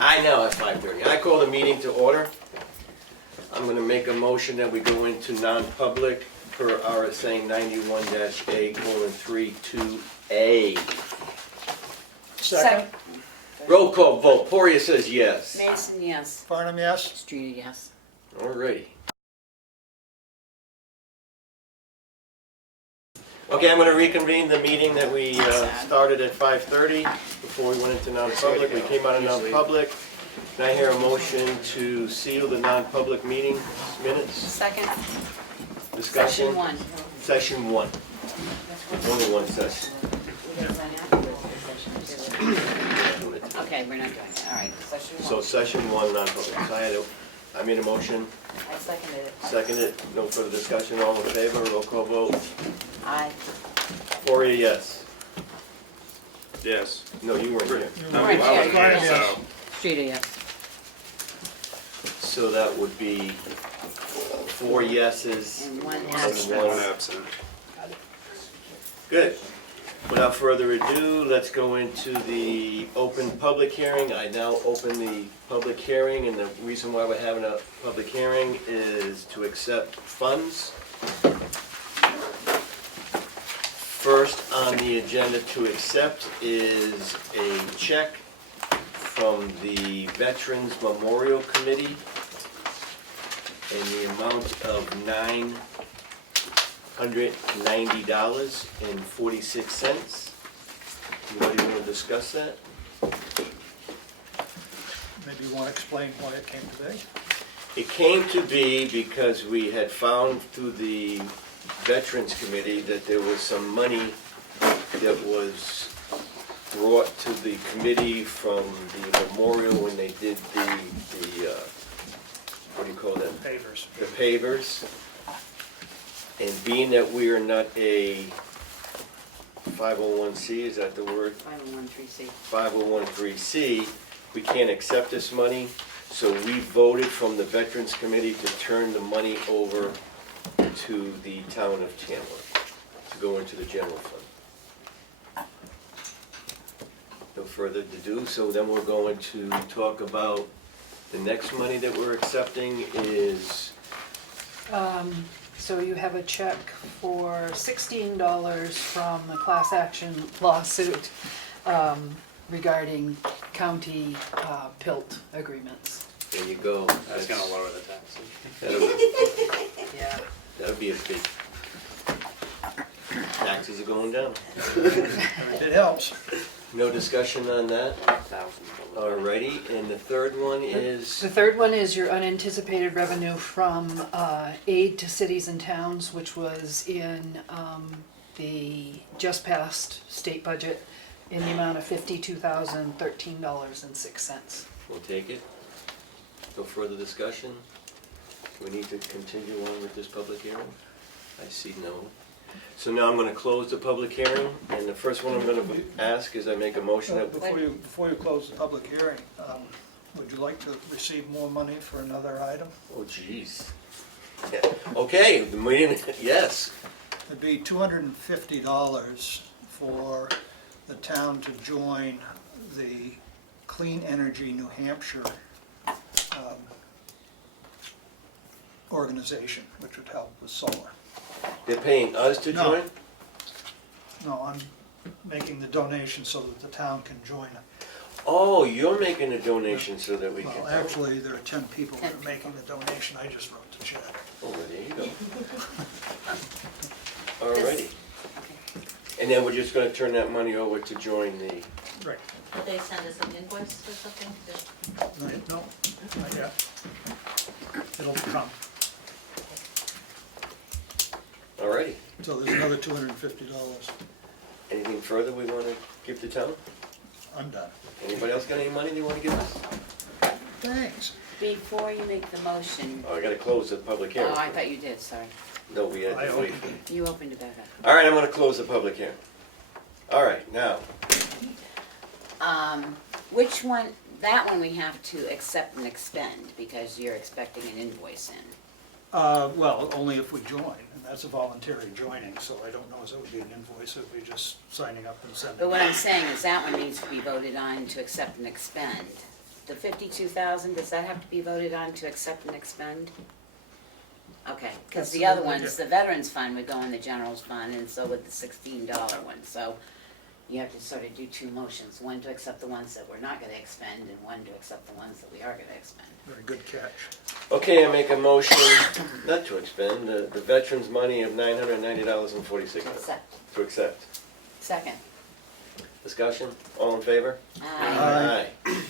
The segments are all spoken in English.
I know, it's 5:30. I call the meeting to order. I'm gonna make a motion that we go into non-public per RSA 91-A:32A. Second. Roll call vote. Poria says yes. Mason, yes. Farnham, yes? Streeter, yes. Alrighty. Okay, I'm gonna reconvene the meeting that we started at 5:30 before we went into non-public. We came out of non-public. Can I hear a motion to seal the non-public meeting minutes? Second. Discussion? Session one. Session one. Only one session. Okay, we're not doing it. All right, session one. So session one, non-public. So I made a motion, I seconded it. seconded, no further discussion, all in favor, roll call vote. Aye. Poria, yes. Yes. No, you weren't here. No, Right, I yeah, was yeah, here, yeah. so. Streeter, yes. So that would be 4 yeses. And one and absent. one One absent. Good. Without further ado, let's go into the open public hearing. I now open the public hearing, and the reason why we're having a public hearing is to accept funds. First on the agenda to accept is a check from the Veterans Memorial Committee in the amount of $990.46. Anybody want to discuss that? Maybe you want to explain why it came today? It came to be because we had found through the Veterans Committee that there was some money that was brought to the committee from the memorial when they did the what do you call them? Pavers. The pavers. And being that we are not a 501c, is that the word? 5013C. 501(c), we can't accept this money, so we voted from the Veterans Committee to turn the money over to the town of Tamworth, to go into the general fund. No further to do, so then we're going to talk about the next money that we're accepting is, So you have a check for $16 from the class action lawsuit regarding county PILT agreements. there you go. That's gonna lower the taxes. Yeah. That'll be a big, taxes are going down. It helps. No discussion on that? Alrighty, and the third one is, The third one is your unanticipated revenue from aid to cities and towns, which was in the just passed state budget in the amount of $52,013.06. we'll take it. No further discussion? Do we need to continue on with this public hearing? I see no. So now I'm gonna close the public hearing, and the first one I'm gonna ask is I make a motion that, Before you close the public hearing, would you like to receive more money for another item? oh geez. Yeah. Okay, the meeting, yes. It'd be $250 for the town to join the Clean Energy New Hampshire organization, which would help with solar. They're paying us to No. join? No, I'm making the donation so that the town can join it. Oh, you're making a donation so that we can. Well, actually, there are 10 people that are making the donation, I just wrote the check. Oh, well, there you go. Alrighty. And then we're just gonna turn that money over to join the, Right. Did they send us an invoice or something? No, not yet. It'll come. alrighty. So there's another $250. Anything further we wanna give to town? I'm done. Anybody else got any money they wanna give us? Thanks. Before you make the motion, Oh, I gotta close the public oh, hearing. I thought you did, sorry. No, we had I to wait. opened You opened it back up. Alright, I'm gonna close the public hearing. Alright, now, Which one, that one we have to accept and expend because you're expecting an invoice in. Well, only if we join, and that's a voluntary joining, so I don't know if it would be an invoice, it would be just signing up and sending. But what I'm saying is that one needs to be voted on to accept and expend. the 52,000, does that have to be voted on to accept and expend? Okay, because the other ones, the veterans fund would go in the general's fund, and so would the $16 one, so you have to sort of do two motions, one to accept the ones that we're not gonna expend, and one to accept the ones that we are gonna expend. Very good catch. Okay, I make a motion not to expend the veterans' money of $990.46. Accept. To accept. Second. Discussion, all in favor? Aye. Aye.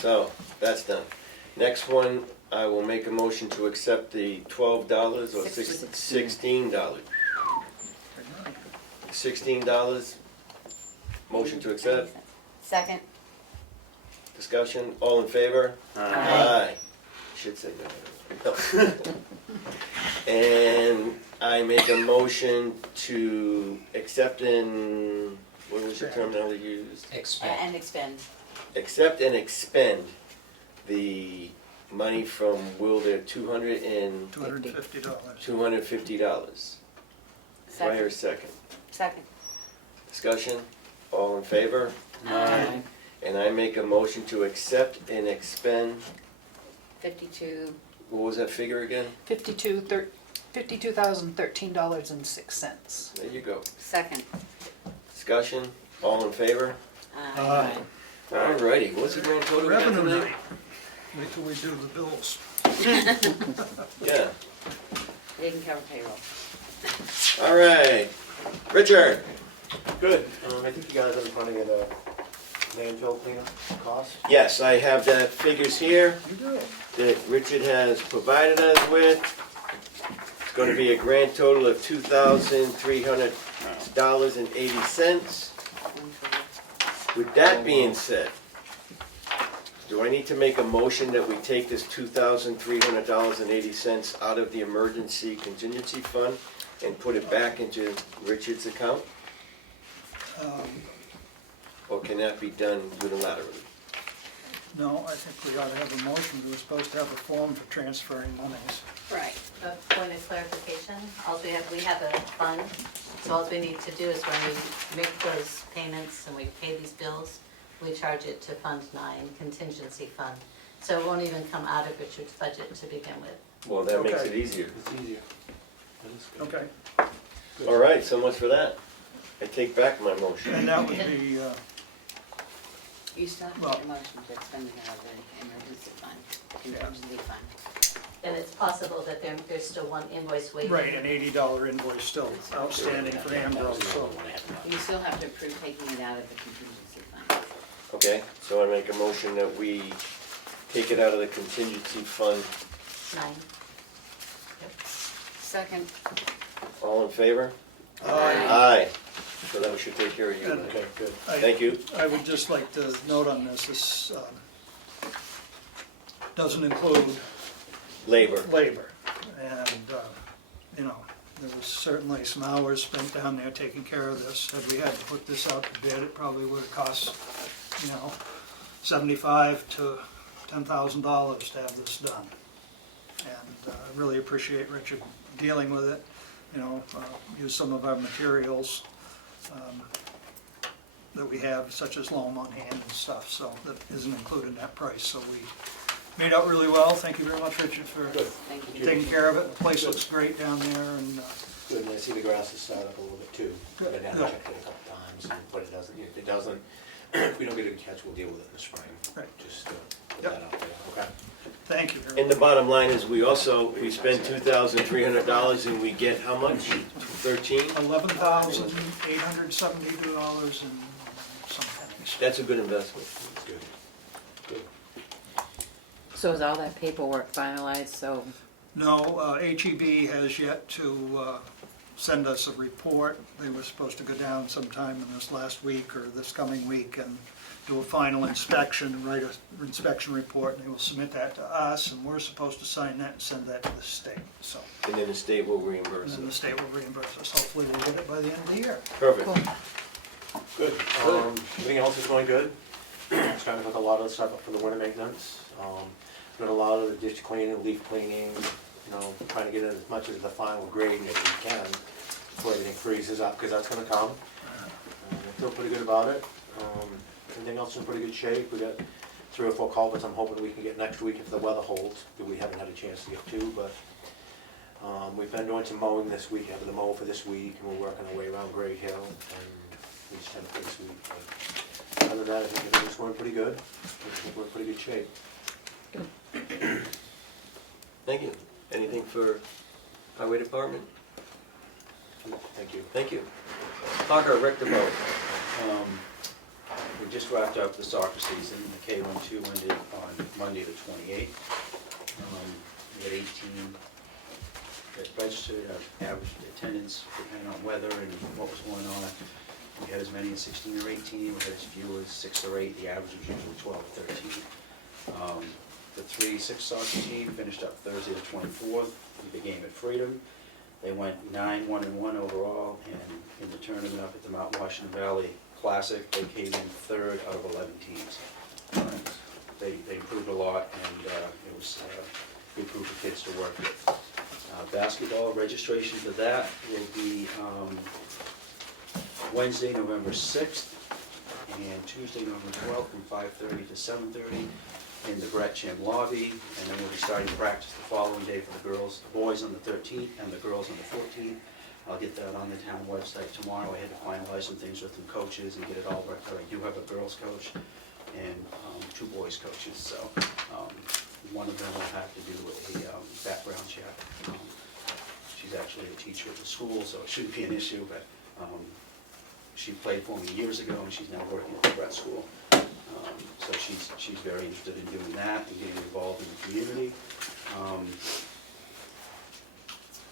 So, that's done. Next one, I will make a motion to accept the $12 or $16. $16, motion to accept, Second. discussion, all in favor? Aye. Should say no. And I make a motion to accept and, what was the terminology used? And expend. Accept and expend the money from Wilder, $250. $250. Do I hear a second? Second. Discussion, all in favor? Aye. And I make a motion to accept and expend, 52. what was that figure again? $52,013.06. There you go. Second. Discussion, all in favor? Aye. Alrighty, what's the grand total we got Revenue tonight? night. Wait till we do the bills. Yeah, They can cover payroll. alright. Richard? Good. I think you guys are in front of the landfill cleanup cost. Yes, I have the figures here You do. that Richard has provided us with. It's gonna be a grand total of $2,300.80. With that being said, do I need to make a motion that we take this $2,300.80 out of the emergency contingency fund and put it back into Richard's account? Or can that be done unilaterally? No, I think we ought to have a motion. We're supposed to have a form for transferring monies. Right. A point of clarification, we have a fund, so all we need to do is when we make those payments and we pay these bills, we charge it to Fund 9, contingency fund. So it won't even come out of Richard's budget to begin with. Well, that makes Okay. it easier. It's easier. That is good. Okay. All right, so much for that. I take back my motion. And that would be, You still have to Well- make a motion to expend it out of the emergency fund, contingency fund. And it's possible that there's still one invoice waiting. right, an $80 invoice still outstanding for Ambrose, so. You still have to approve taking it out of the contingency fund. Okay, so I make a motion that we take it out of the contingency fund. 9. Second. All in favor? Aye. Aye. So that should take care of you. And- Okay, good. Thank you. I would just like to note on this, doesn't include Labor. labor. And, you know, there was certainly some hours spent down there taking care of this. Had we had to put this out to bid, it probably would have cost, you know, $75,000 to $10,000 to have this done. And I really appreciate Richard dealing with it, you know, use some of our materials that we have, such as loam on hand and stuff, so that isn't included in that price. So we made out really well. Thank you very much, Richard, for Good. Thank you. taking care of it. The place looks great down there, and Good, and I see the grass has started up a little bit too. Good. I've been down and checked it a couple times, but it doesn't, if it doesn't, if we don't get a good catch, we'll deal with it in the spring. Right. Just put Yep. that out there, okay? thank you very And the much. bottom line is, we spend $2,300 and we get how much? 13? $11,872 and some pennies. That's a good investment. That's good. Good. So is all that paperwork finalized, so, No, HEB has yet to send us a report. They were supposed to go down sometime in this last week or this coming week and do a final inspection and write an inspection report, and they will submit that to us, and we're supposed to sign that and send that to the state, so. And then the state will And reimburse then the it. state will reimburse us. Hopefully we'll get it by the end of the year. Perfect. Good. Everything else is going good. Trying to hook a lot of the stuff up for the winter maintenance. Doing a lot of the ditch cleaning, leaf cleaning, you know, trying to get as much of the final grading as we can before everything freezes up, because that's gonna come. I feel pretty good about it. Everything else is in pretty good shape. We got 3 or 4 culverts I'm hoping we can get next week if the weather holds, that we haven't had a chance to get to, but we've been doing some mowing this week, having the mow for this week, and we're working our way around Great Hill, and we just had it for this week. But other than that, I think everything's going pretty good. I think we're in pretty good shape. Thank you. Anything for Highway Department? Thank you. Thank you. Parker, Rec Department. We just wrapped up the soccer season. The K-1-2 ended on Monday the 28th. We had 18 that registered, average attendance depending on weather and what was going on. We had as many as 16 or 18, we had as few as 6 or 8, the average was usually 12 or 13. The 3-6 soccer team finished up Thursday the 24th with the game at Freedom. They went 9-1-1 overall, and in the tournament up at the Mount Washington Valley Classic, they came in 3rd out of 11 teams. They improved a lot, and it was good group of kids to work with. Basketball registration for that will be Wednesday, November 6th, and Tuesday, November 12th, from 5:30 to 7:30 in the Brett Gym lobby, and then we'll be starting practice the following day for the girls, the boys on the 13th, and the girls on the 14th. I'll get that on the town website tomorrow. I had to finalize some things with some coaches and get it all worked out. I do have a girls coach and 2 boys coaches, so one of them will have to do a background check. She's actually a teacher at the school, so it shouldn't be an issue, but she played for me years ago, and she's now working at the Brett School. So she's very interested in doing that and getting involved in the community.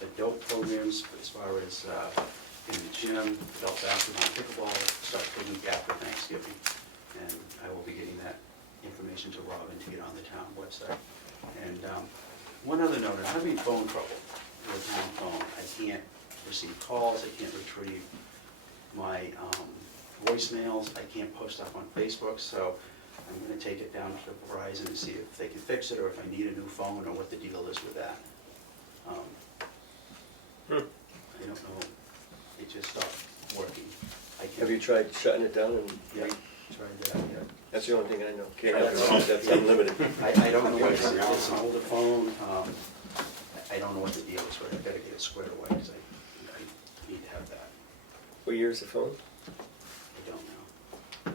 Adult programs, as far as in the gym, adult basketball, pickleball, starts the week after Thanksgiving. And I will be getting that information to Robin to get on the town website. And one other note, I'm having phone trouble with town phone. I can't receive calls, I can't retrieve my voicemails, I can't post up on Facebook, so I'm going to take it down to Verizon and see if they can fix it, or if I need a new phone, or what the deal is with that. I don't know, it just stopped working. Have you tried shutting it down? And Yeah, tried that, yeah. That's the only thing I know. Can't have it, that's unlimited. I don't know what it is, it's an older phone, I don't know what the deal is with it, I better get it squared away, because I need to have that. What year is the phone? I don't know.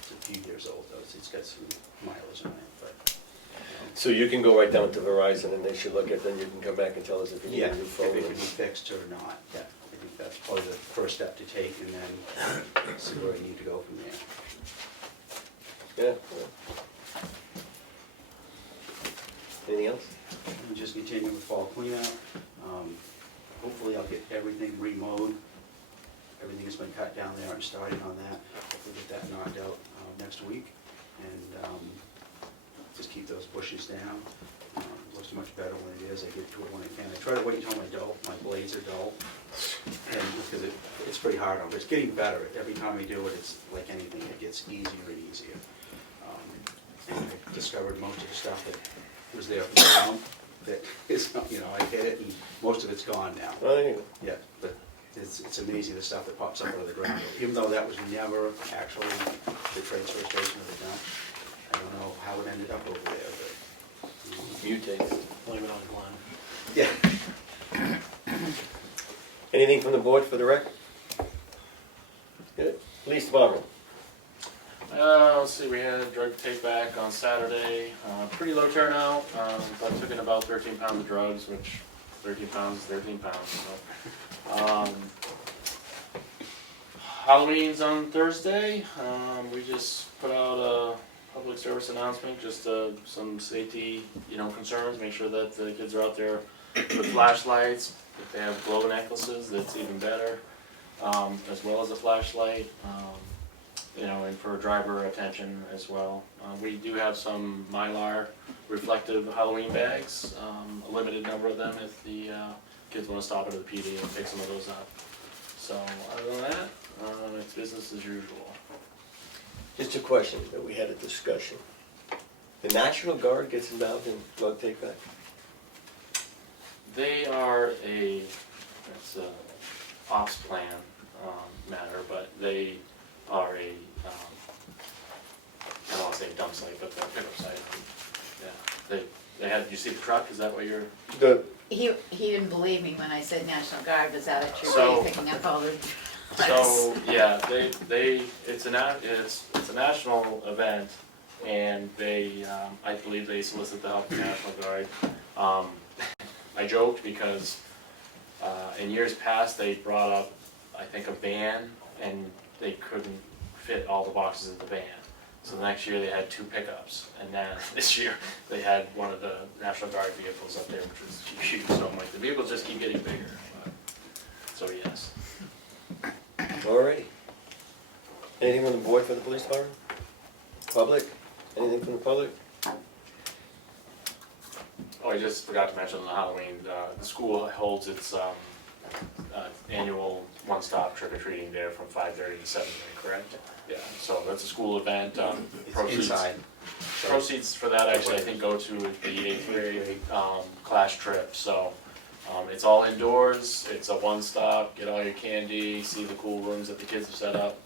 It's a few years old though, it's got some mileage on it, but. So you can go right down to Verizon and they should look at, then you can come back and tell us if you need Yeah, a new if phone. it can be fixed or not, yeah, I think that's probably the first step to take, and then see where I need to go from there. Yeah. Anything else? And just continue with fall cleanup. Hopefully I'll get everything remowed. Everything has been cut down there, I'm starting on that. Hopefully get that knocked out next week, and just keep those bushes down. Looks much better when it is, I get to it when I can. I try to wait until my blades are dull, and because it's pretty hard on, but it's getting better. Every time I do it, it's like anything, it gets easier and easier. And I discovered most of the stuff that was there from the ground, that is, I hit it, and most of it's gone now. Well, there you go. Yeah, but it's amazing the stuff that pops up out of the ground, even though that was never actually the transfer station of the dump. I don't know how it ended up over there, but. Mutates. Blame it on Glenn. Yeah. Anything from the board for the rec? Good. Police department? Let's see, we had a drug take back on Saturday, pretty low turnout, but took in about 13 pounds of drugs, which 13 pounds is 13 pounds, so. Halloween's on Thursday, we just put out a public service announcement, just some safety, concerns, make sure that the kids are out there with flashlights. If they have glow necklaces, that's even better, as well as a flashlight. And for driver attention as well. We do have some Mylar reflective Halloween bags, a limited number of them if the kids want to stop into the PD and pick some of those up. So other than that, it's business as usual. Just a question that we had a discussion. The National Guard gets involved in drug take back? They are it's a ops plan matter, but they are a kind of say dump site, but the pickup site. Yeah, they had, you see the truck, is that what you're? The, He didn't believe me when I said National Guard was out at So- Tree picking up all the. So, yeah, it's a national event, and they, I believe they solicit the help of the National Guard. I joked because, in years past, they brought up, I think, a van, and they couldn't fit all the boxes in the van. So the next year they had 2 pickups, and then this year they had one of the National Guard vehicles up there, which was huge, so I'm like, the vehicles just keep getting bigger. But- So yes. alrighty. Anything from the board for the police department? Public? Anything from the public? Oh, I just forgot to mention on Halloween, the school holds its annual one-stop trick-or-treating there from 5:30 to 7:30, correct? Yeah, so that's a school event, It's proceeds. inside. Proceeds for that actually, I think, go to the 8th grade class trip, so it's all indoors, it's a one-stop, get all your candy, see the cool rooms that the kids have set up.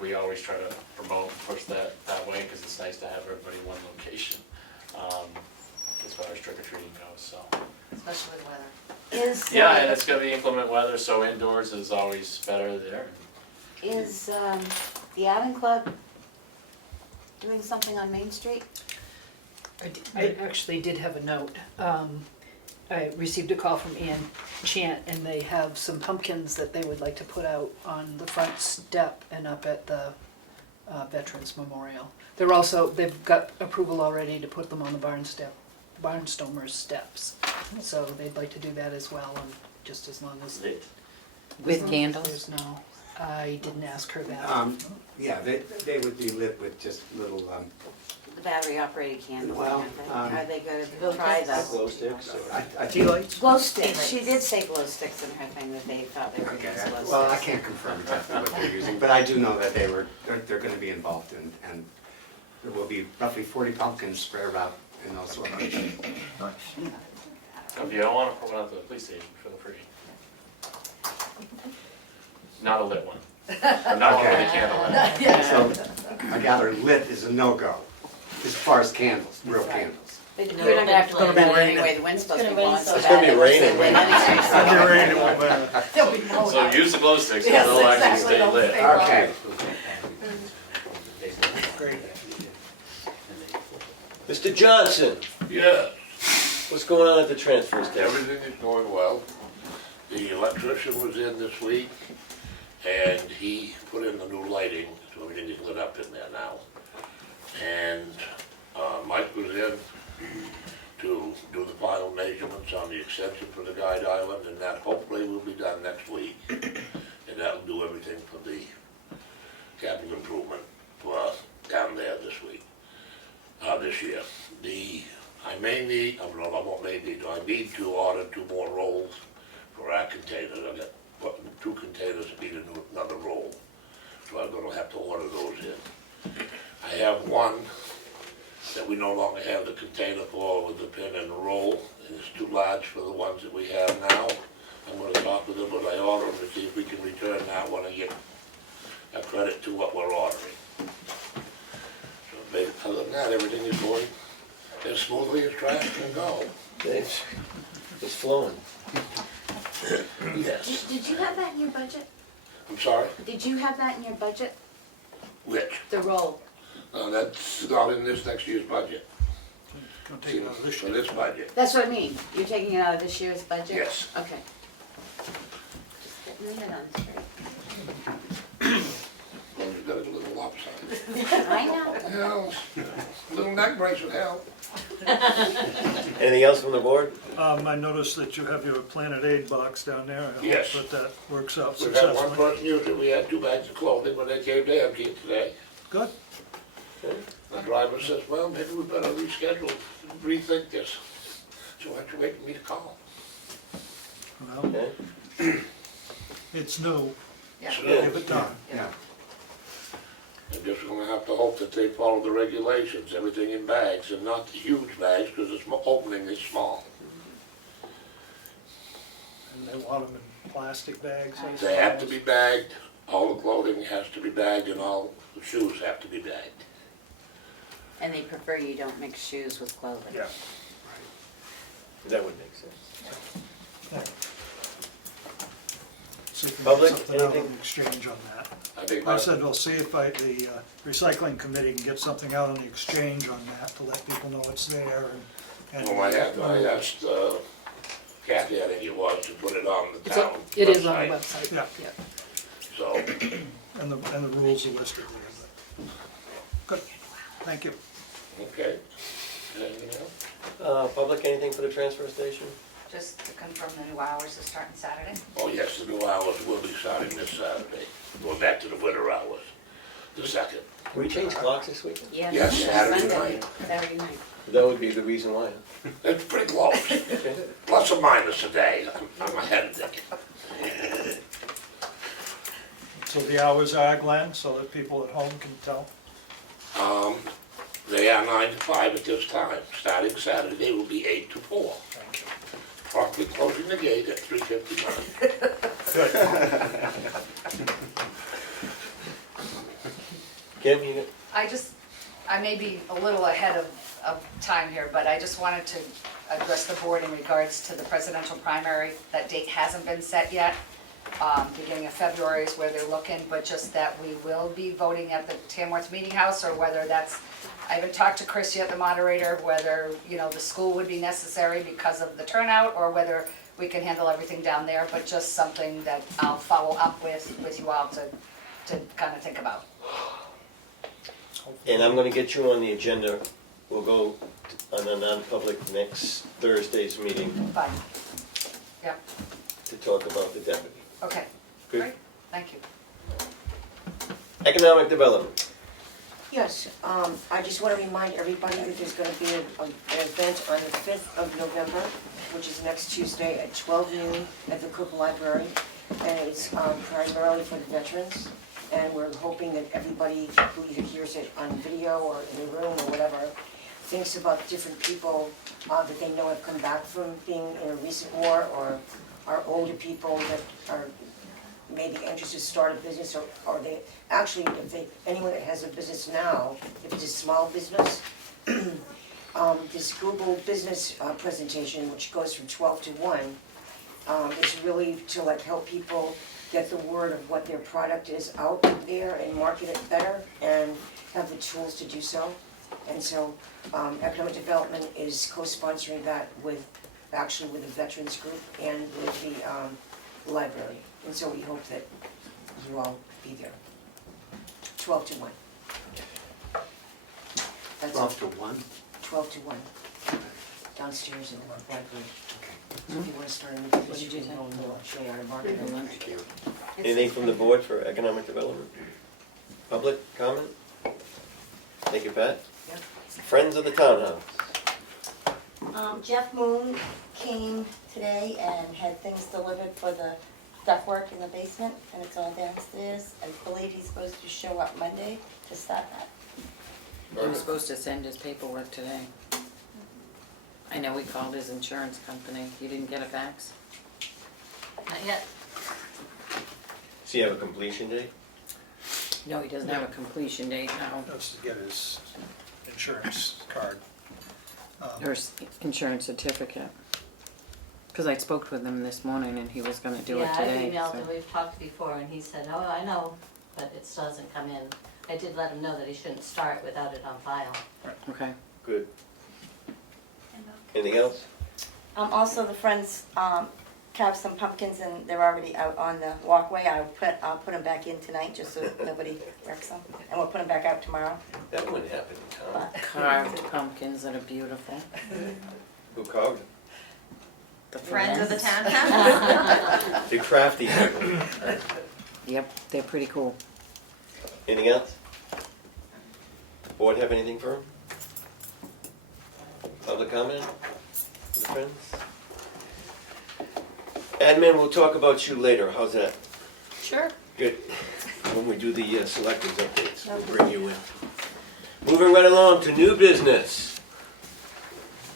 We always try to promote, push that way, because it's nice to have everybody in one location, as far as trick-or-treating goes, so. Especially with weather. Yeah, and it's gonna be inclement weather, so indoors is always better there. Is the Adam Club doing something on Main Street? I actually did have a note. I received a call from Ann Chant, and they have some pumpkins that they would like to put out on the front step and up at the Veterans Memorial. They've got approval already to put them on the Barnstormers steps. So they'd like to do that as well, and just as long as With candles? there's no, I didn't ask her that. Yeah, they would be lit with just little, Battery operated candles, Well, are they gonna try those? Glow sticks or? Tea lights? Glow sticks, she did say glow sticks in her thing that they thought they were okay, using glow sticks. well, I can't confirm exactly what they're using, but I do know that they're gonna be involved and there will be roughly 40 pumpkins spread out in those locations. If you don't wanna put one at the police station, feel free. Not a lit one. Or not one with a candle in it. So I gather lit is a no-go as far as candles, real candles. But you're not gonna have to put them out anyway, the wind's supposed to be blowing so It's gonna bad be it won't stay raining. lit anyway, so- It'll be raining, it won't matter. So use the glow sticks, and they'll actually stay lit. Okay. Great. Mr. Johnson, Yeah, what's going on at the transfer station? everything is going well. The electrician was in this week, and he put in the new lighting, so everything is lit up in there now. And Mike was in to do the final measurements on the extension for the guide island, and that hopefully will be done next week. And that'll do everything for the capital improvement for down there this week, this year. I may need, I need to order 2 more rolls for our containers. I got 2 containers that need another roll, so I'm gonna have to order those in. I have one that we no longer have the container for with the pin and the roll, and it's too large for the ones that we have now. I'm gonna talk with them when I order them to see if we can return that one and get a credit to what we're ordering. So, other than that, everything is going as smoothly as trash can go. It's flowing. Yes. Did you have that in your budget? I'm sorry, Did you have that in your budget? which? The roll? That's not in this next year's budget. Gonna take it out of this For year. this budget, That's what I mean, you're taking it out of this year's budget? yes. Okay. Just getting it on straight. Well, you got it a little lopsided. I know. Well, a little neck brace would help. Anything else from the board? I noticed that you have your Planet Aid box down there. I hope Yes. that works out We've had one successfully. person use it, we had 2 bags of clothing when they came to empty it today. Good. The driver says, well, maybe we better reschedule, rethink this. So I had to wait for me to call. Well, Okay. it's new. Yeah. Give it time. Yeah. I'm just gonna have to hope that they follow the regulations, everything in bags and not the huge bags, because the opening is small. And they want them in plastic bags, I They have to suppose. be bagged, all the clothing has to be bagged and all the shoes have to be bagged. And they prefer you don't mix shoes with clothing. Yeah. That would make sense. Yeah. See if we Public, get something out anything? in exchange on that. I think I said, we'll see if the recycling committee can get something out on the exchange on that to let people know it's there and. Well, I asked Kathy, I think it was, to put it on the It's town it is on the website. website, Yeah. yeah. So, And the rules are listed there, but, good, thank you. okay. Anything else? Public, anything for the transfer station? Just to confirm the new hours is starting Saturday? Oh, yes, the new hours will be starting this Saturday, going back to the winter hours, the second. Can we change clocks this weekend? Yeah, Yes, Saturday Monday, night. Saturday night. That would be the reason why. It's pretty close, plus or minus a day, I'm ahead of it. So the hours are, Glenn, so that people at home can tell? They are 9 to 5 at this time, starting Saturday will be 8 to 4. Thank you. Promptly closing the gate at 3:59. Kim, you, I may be a little ahead of time here, but I just wanted to address the board in regards to the presidential primary. That date hasn't been set yet. Beginning of February is where they're looking, but just that we will be voting at the Tamworth Meeting House, or whether that's, I haven't talked to Chris yet, the moderator, whether, the school would be necessary because of the turnout, or whether we can handle everything down there, but just something that I'll follow up with you all to kind of think about. and I'm gonna get you on the agenda. We'll go on a non-public next Thursday's meeting Fine. Yep, to talk about the deputy. okay, Good. great, thank you. Economic development. Yes, I just want to remind everybody that there's going to be an event on the 5th of November, which is next Tuesday at 12 noon at the Cook Library. And it's primarily for the veterans. And we're hoping that everybody who either hears it on video or in the room or whatever, thinks about different people that they know have come back from being in a recent war, or are older people that are maybe anxious to start a business, or they actually, anyone that has a business now, if it's a small business, this Google business presentation, which goes from 12 to 1, is really to help people get the word of what their product is out there and market it better and have the tools to do so. And so Economic Development is co-sponsoring that with the Veterans Group and with the library. And so we hope that you all be there. 12 to 1. That's 12 to 1? 12 to 1. Downstairs in the library. So if you want to start a new business, you can go and we'll show you how to market it. Thank you. Anything from the board for economic development? Public comment? Thank you, Pat. Yeah. Friends of the townhouse. Jeff Moon came today and had things delivered for the ductwork in the basement, and it's all downstairs. I believe he's supposed to show up Monday to start that. He was supposed to send his paperwork today. I know he called his insurance company. You didn't get a fax? Not yet. Does he have a completion date? No, he doesn't have a completion date now. That's to get his insurance card. Or insurance certificate. Because I spoke with him this morning and he was gonna do it today. Yeah, I've emailed so- him, we've talked before, and he said, oh, I know, but it still hasn't come in. I did let him know that he shouldn't start without it on file. Okay. Good. Anything else? Also, the friends carved some pumpkins, and they're already out on the walkway. I'll put them back in tonight, just so nobody wrecks them, and we'll put them back out tomorrow. That wouldn't happen in town. Carved pumpkins that are beautiful. Who carved them? The Friends of the town. The crafty people. Yep, they're pretty cool. Anything else? Board have anything for him? Public comment? Friends? Admin, we'll talk about you later. How's that? Sure. Good. When we do the selectors updates, we'll bring you in. Moving right along to new business.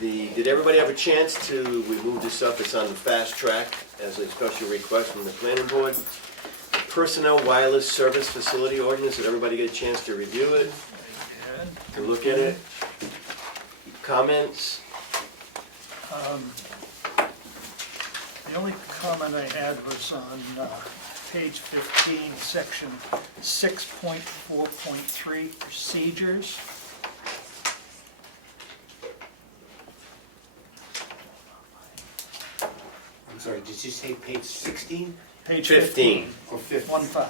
Did everybody have a chance to, we moved this up, it's on the fast track as a special request from the planning board. The Personnel Wireless Service Facility Ordinance, did everybody get a chance to review it? To look at it? Comments? The only comment I had was on page 15, section 6.4.3, procedures. I'm sorry, did you say page 16 Page 15. or 15? 1-5.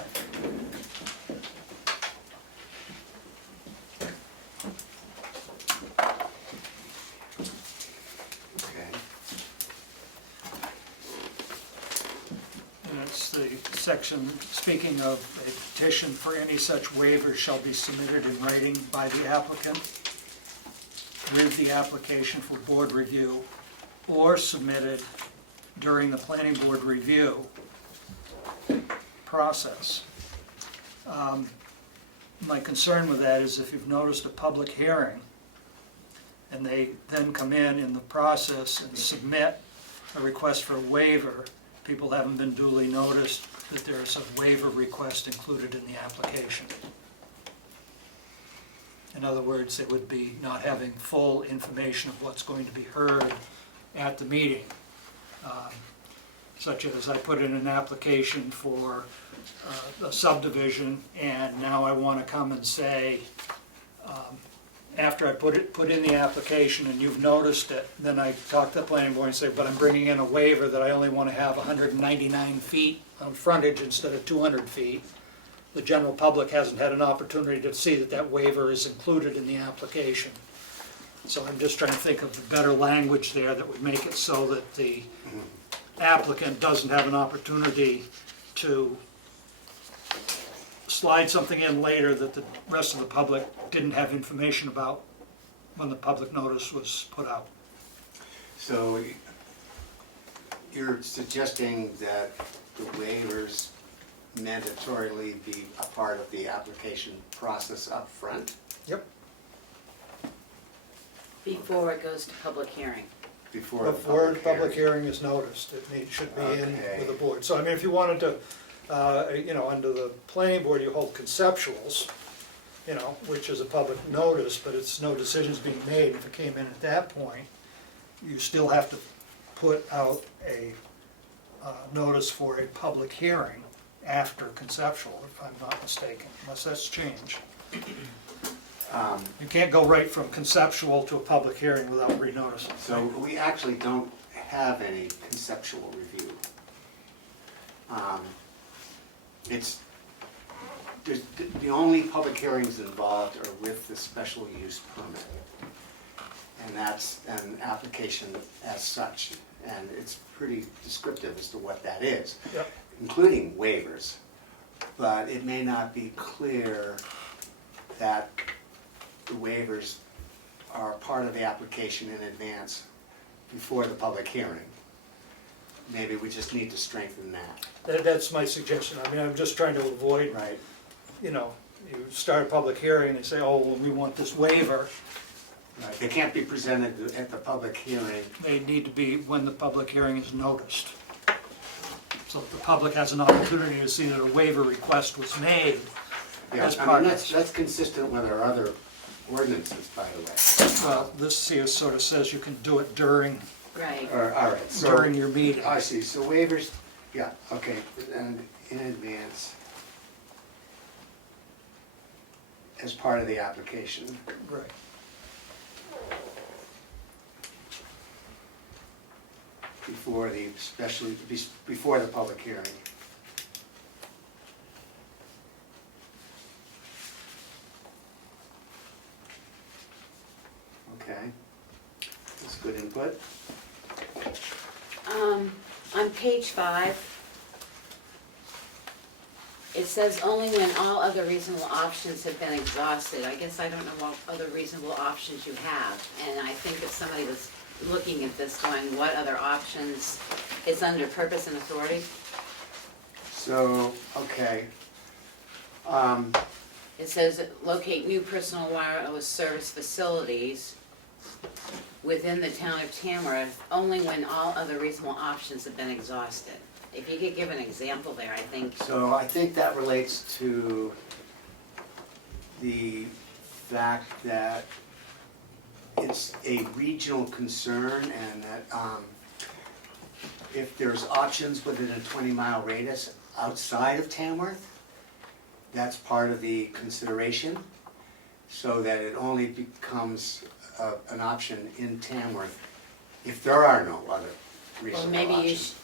Okay. And it's the section, speaking of a petition for any such waiver shall be submitted in writing by the applicant with the application for board review or submitted during the planning board review process. My concern with that is if you've noticed a public hearing and they then come in the process and submit a request for a waiver, people haven't been duly noticed that there is a waiver request included in the application. In other words, they would be not having full information of what's going to be heard at the meeting. Such as I put in an application for a subdivision, and now I want to come and say, after I put in the application and you've noticed it, then I talk to the planning board and say, but I'm bringing in a waiver that I only want to have 199 feet of frontage instead of 200 feet. The general public hasn't had an opportunity to see that that waiver is included in the application. So I'm just trying to think of the better language there that would make it so that the applicant doesn't have an opportunity to slide something in later that the rest of the public didn't have information about when the public notice was put out. So you're suggesting that the waivers mandatorily be a part of the application process up front? Yep. Before it goes to public hearing. Before Before the public hearing is noticed, should be in Okay. with the board. So I mean, if you wanted to, under the planning board, you hold conceptuals, which is a public notice, but it's no decisions being made. If it came in at that point, you still have to put out a notice for a public hearing after conceptual, if I'm not mistaken, unless that's changed. You can't go right from conceptual to a public hearing without renoticing. So we actually don't have any conceptual review. The only public hearings involved are with the special use permit. And that's an application as such, and it's pretty descriptive as to what that is, Yep. including waivers. But it may not be clear that the waivers are part of the application in advance before the public hearing. Maybe we just need to strengthen that. That's my suggestion. I mean, I'm just trying to avoid, Right. you start a public hearing and they say, oh, well, we want this waiver. Right. They can't be presented at the public hearing. They need to be when the public hearing is noticed. So that the public has an opportunity to see that a waiver request was made as part of it. That's consistent with our other ordinances, by the way. Well, this here sort of says you can do it during Right. All right, so. during your meeting. I see, so waivers, yeah, okay, and in advance as part of the application. Right. Before before the public hearing. Okay, that's good input. On page 5, it says only when all other reasonable options have been exhausted. I guess I don't know what other reasonable options you have. And I think if somebody was looking at this going, what other options, it's under purpose and authority. So, okay. It says locate new personal wireless service facilities within the town of Tamworth, only when all other reasonable options have been exhausted. If you could give an example there, I think. So I think that relates to the fact that it's a regional concern and that, if there's options within a 20-mile radius outside of Tamworth, that's part of the consideration, so that it only becomes an option in Tamworth if there are no other Well, reasonable maybe you options.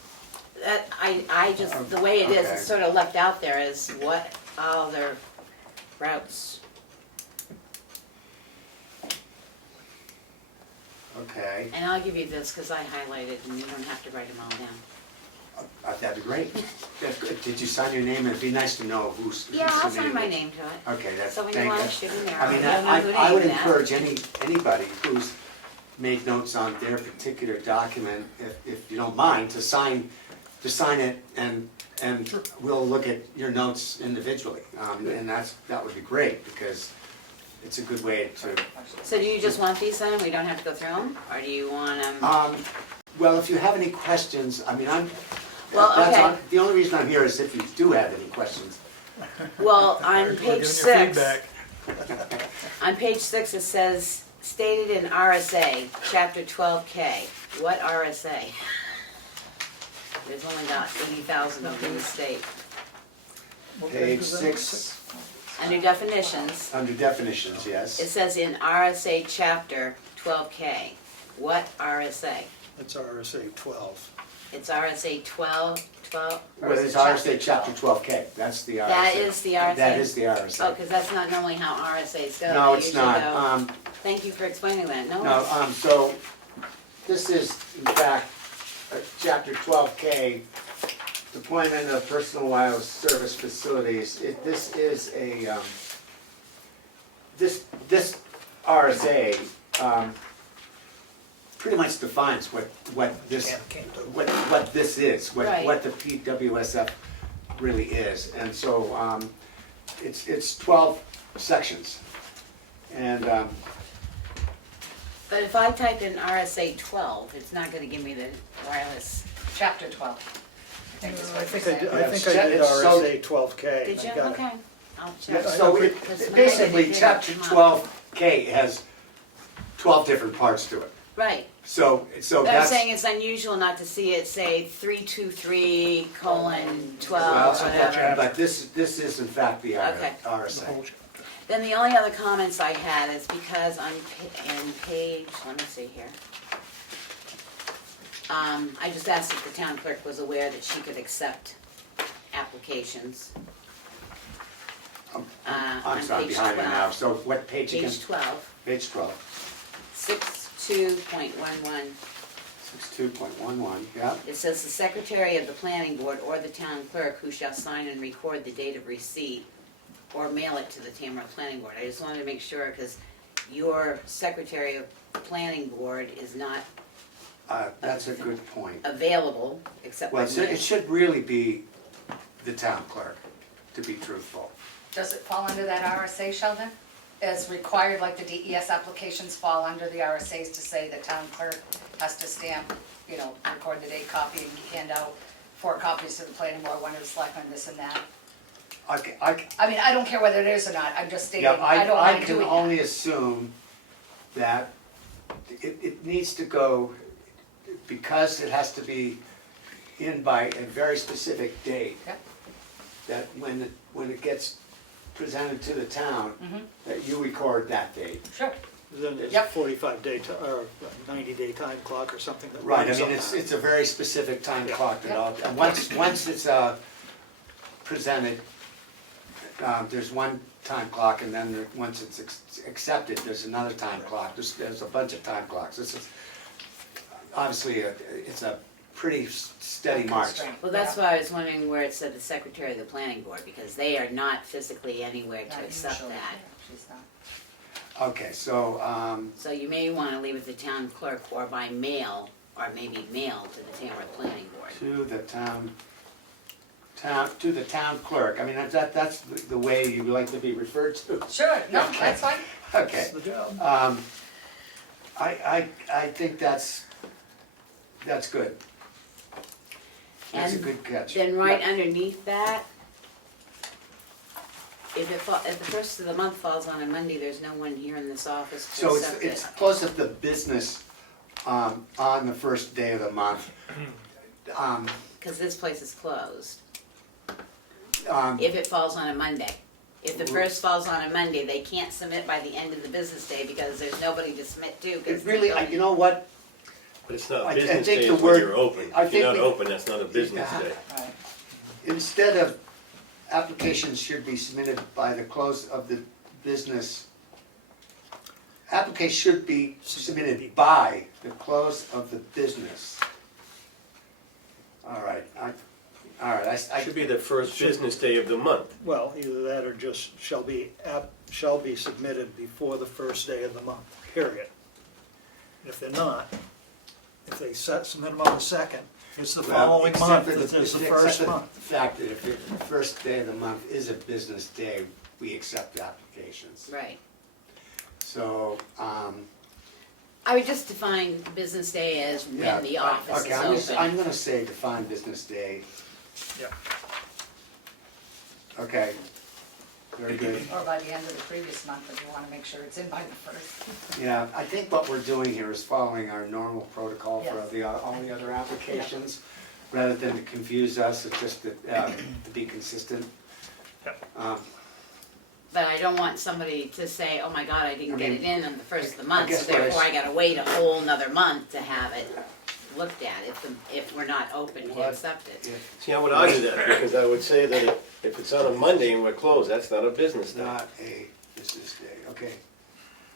that, I just, the way it is, Okay. it's sort of left out there is what other routes. Okay, And I'll give you this, because I highlighted, and you don't have to write them all down. that'd be great. That's good. Did you sign your name? It'd be nice to know who's Yeah, I'll submitted sign my it. name to it. Okay, that's, So when you thank want you. to shoot an I arrow, mean, you'll know who to I would aim at. encourage anybody who's made notes on their particular document, if you don't mind, to sign it, and we'll look at your notes individually. And that would be great, because it's a good way to, So do you just want these then, we don't have to go through them, or do you want them? well, if you have any questions, I mean, Well, that's okay. the only reason I'm here is if you do have any questions. Well, on We're page giving you 6, feedback. on page 6, it says, stated in RSA, chapter 12K. What RSA? There's only about 80,000 of them in the state. What Page is that? 6, Under definitions, under definitions, yes. it says in RSA chapter 12K. What RSA? It's RSA 12. It's RSA 12. Well, it's RSA chapter 12K, that's the RSA. That is the RSA? That is the Oh, RSA. because that's not normally how RSA's go. No, They it's usually not. go- Thank you for explaining that. No, No, so, this is, in fact, chapter 12K, deployment of personal wireless service facilities. This is a, this RSA pretty much defines what this, what this is, Right. what the PWSF really is. And so, it's 12 sections. And, but if I type in RSA 12, it's not gonna give me the wireless. Chapter 12. I think is what you're saying. I think I did It's so- RSA 12K. Did I you? got it. Okay, I'll yeah, check. so Because when I basically, did it, chapter it came up. 12K has 12 different parts to it. Right, So but I'm that's, saying it's unusual not to see it say 323:12, well, whatever. but this is in fact the Okay. The RSA. whole chapter. Then the only other comments I had is because on in page, let me see here. I just asked if the town clerk was aware that she could accept applications. I'm On sorry, page behind it now, 12. so what page again? Page 12, Page 12, 62.11. 62.11, yeah. It says the secretary of the planning board or the town clerk who shall sign and record the date of receipt or mail it to the Tamworth Planning Board. I just wanted to make sure, because your secretary of the planning board is not That's a good point. available, except Well, for me. it should really be the town clerk, to be truthful. Does it fall under that RSA, Sheldon? As required, like the DES applications fall under the RSAs to say the town clerk has to stamp, record the date, copy, and hand out 4 copies to the planning board, 1 to the selectmen, this and that. I I mean, I don't care whether it is or not, I'm just stating, Yeah, I don't I mind can doing that. only assume that it needs to go, because it has to be in by a very specific date. Yep. That when it gets presented to the town, Mhm. that you record that date. Sure, Then there's a Yep. 45-day, or 90-day time clock or something that Right, I runs mean, on it's that. a very specific time Yeah. clock that all, and once it's presented, there's one time clock, and then once it's accepted, there's another time clock. There's a bunch of time clocks. This is, obviously, it's a pretty steady march. Constraint. Well, that's why I was wondering where it said the secretary of the planning board, because they are not physically anywhere to Not accept usually. that. She's not. Okay, so, So you may want to leave it to town clerk or by mail, or maybe mail to the Tamworth Planning Board. to the town clerk, I mean, that's the way you like to be referred to. Sure, no, Okay. that's fine. Okay. That's the job. I think that's good. That's a And good catch. Then right Yeah. underneath that, if the first of the month falls on a Monday, there's no one here in this office to So accept it's it. close of the business, on the first day of the month. Cause this place is closed, Um, if it falls on a Monday. If the first falls on a Monday, they can't submit by the end of the business day because there's nobody to submit to. 'Cause It really, you know what, But it's not I business think day, the is when word- you're open. I If you're think not we- open, that's not a business Yeah. day. Right. instead of applications should be submitted by the close of the business, applications should be submitted by the close of the business. All right, I. Should be the first business day of the month. Well, either that or just shall be submitted before the first day of the month, period. If they're not, if they submit them on the second, it's the following Except month, for it's the except first for month. The fact that if the first day of the month is a business day, we accept applications. Right. So, I would just define business day as yeah. when the office Okay, is open. I'm gonna say define business day. Yeah. Okay, very good. Or by the end of the previous month, if you wanna make sure it's in by the first. Yeah, I think what we're doing here is following our normal protocol for Yes. all the other applications. Rather than to confuse us, it's just to be consistent. But I don't want somebody to say, oh my God, I didn't get it in on the first of the month, guess so what I therefore I gotta wait a whole nother month to have it looked at if we're not open to What? accept it. See, I would argue that, because I would say that if it's on a Monday and we're closed, that's not a business day. Not a business day, okay.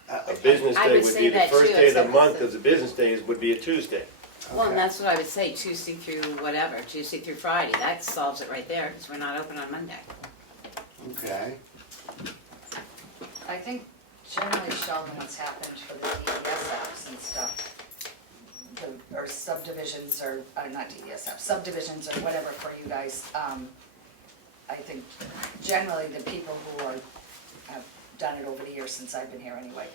A business I day would would say be the that first too, day of the except month, it's a- as the business days would be a Tuesday. Well, Okay. and that's what I would say, Tuesday through whatever, Tuesday through Friday, that solves it right there, because we're not open on Monday. Okay, I think generally, Sheldon, what's happened for the DES apps and stuff, or subdivisions, or, not DES apps, subdivisions or whatever for you guys, I think generally the people who have done it over the years since I've been here anyway,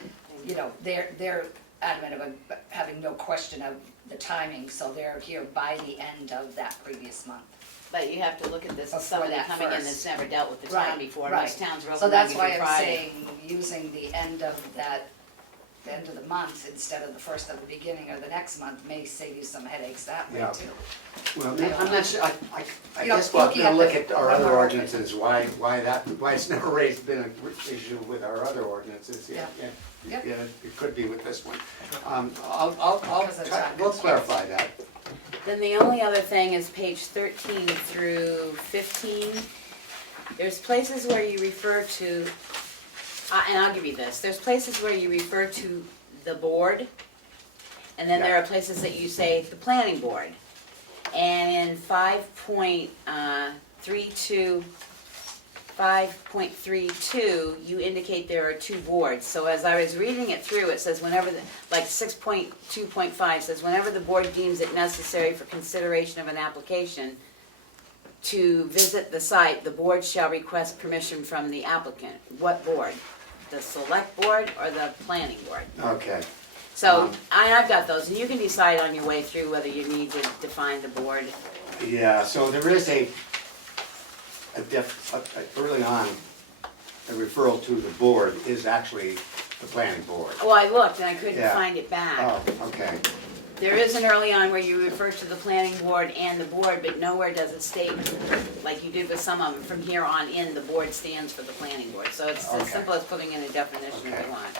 you know, they're adamant of having no question of the timing, so they're here by the end of that previous month. But you have to look at this as Before somebody that coming in first. that's never dealt with the Right, town before, right. most towns are So open that's Monday through why I'm Friday. saying, using the end of the end of the month instead of the first of the beginning of the next month may save you some headaches that way Yeah. too. well, I'm not sure, I You know, guess we're looking gonna at look the- at our other ordinances, why it's never raised, been an issue with our other ordinances. Yeah. Yeah, Yeah. it could be with this one. I'll Because of try, time we'll constraints. clarify that. Then the only other thing is page 13 through 15. There's places where you refer to, and I'll give you this, there's places where you refer to the board, and then there are places that you say the planning board. And in 5.32, you indicate there are two boards. So as I was reading it through, it says whenever, like 6.2.5 says, whenever the board deems it necessary for consideration of an application to visit the site, the board shall request permission from the applicant. What board? The select board or the planning board? Okay. So I've got those, and you can decide on your way through whether you need to define the board. Yeah, so there is early on, a referral to the board is actually the planning board. Well, I looked and I couldn't Yeah. find it back. Oh, okay. There is an early on where you refer to the planning board and the board, but nowhere does it state, like you did with some of them, from here on in, the board stands for the planning board. So it's as Okay. simple as putting in a definition if Okay. you want.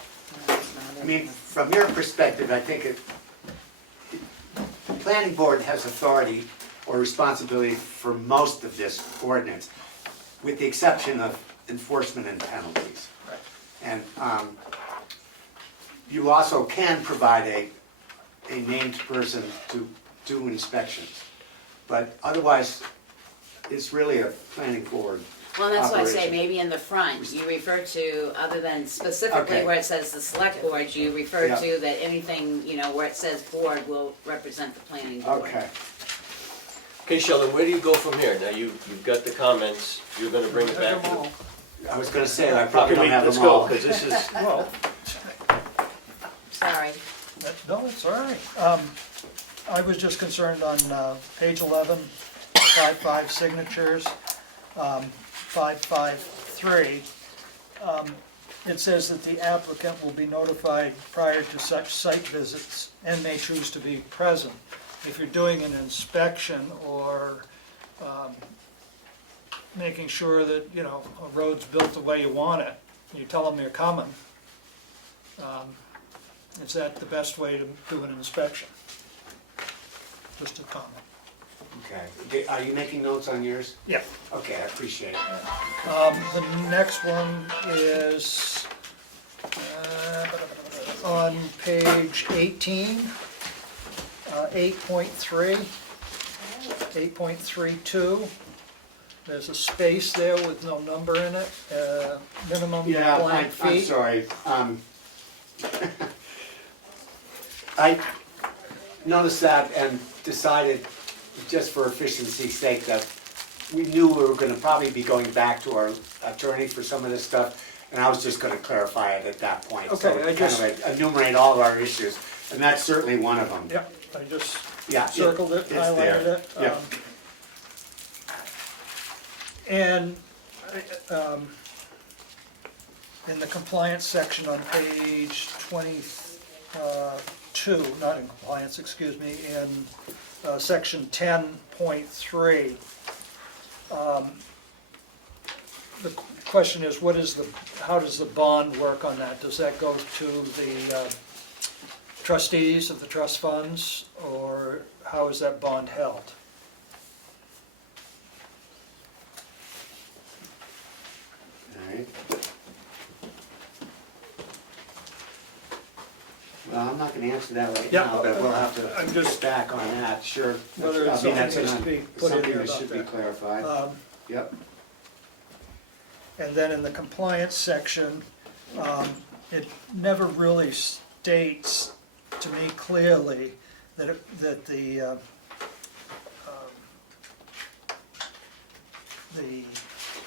I mean, from your perspective, I think the planning board has authority or responsibility for most of this ordinance, with the exception of enforcement and penalties. Right. And you also can provide a named person to do inspections, but otherwise, it's really a planning board. Well, and that's why I say operation. maybe in the front, you refer to, other than specifically Okay. where it says the select board, you refer Yeah. to that anything, where it says board will represent the planning board. Okay. Okay, Sheldon, where do you go from here? Now, you've got the comments, you're gonna bring it back to. I was gonna say, I probably don't have Let's them all. go, because this is, Well, Sorry. no, it's all right. I was just concerned on page 11, 5.5 signatures, 5.5 8.3, it says that the applicant will be notified prior to such site visits and may choose to be present. If you're doing an inspection or making sure that, you know, a road's built the way you want it, you tell them you're coming, is that the best way to do an inspection? Just a comment. Okay, are you making notes on yours? Yeah. Okay, I appreciate it. The next one is on page 18, 8.3, 8.32. There's a space there with no number in it, minimum Yeah, blank I'm feet. sorry. I noticed that and decided, just for efficiency's sake, that we knew we were gonna probably be going back to our attorney for some of this stuff, and I was just gonna clarify it at that point. So Okay, I kind just- of like enumerate all of our issues, and that's certainly one of them. Yep, I just Yeah, circled it, it's there. highlighted it. Yeah. And in the compliance section on page 22, not in compliance, excuse me, in section 10.3, the question is, how does the bond work on that? Does that go to the trustees of the trust funds, or how is that bond held? Alright. Well, I'm not gonna answer that right Yeah, now, but we'll have I'm to just- get back on that, sure. Whether I it's mean, something that's needs to be put in something here that about should be that. clarified. Yep. And then in the compliance section, it never really states to me clearly that the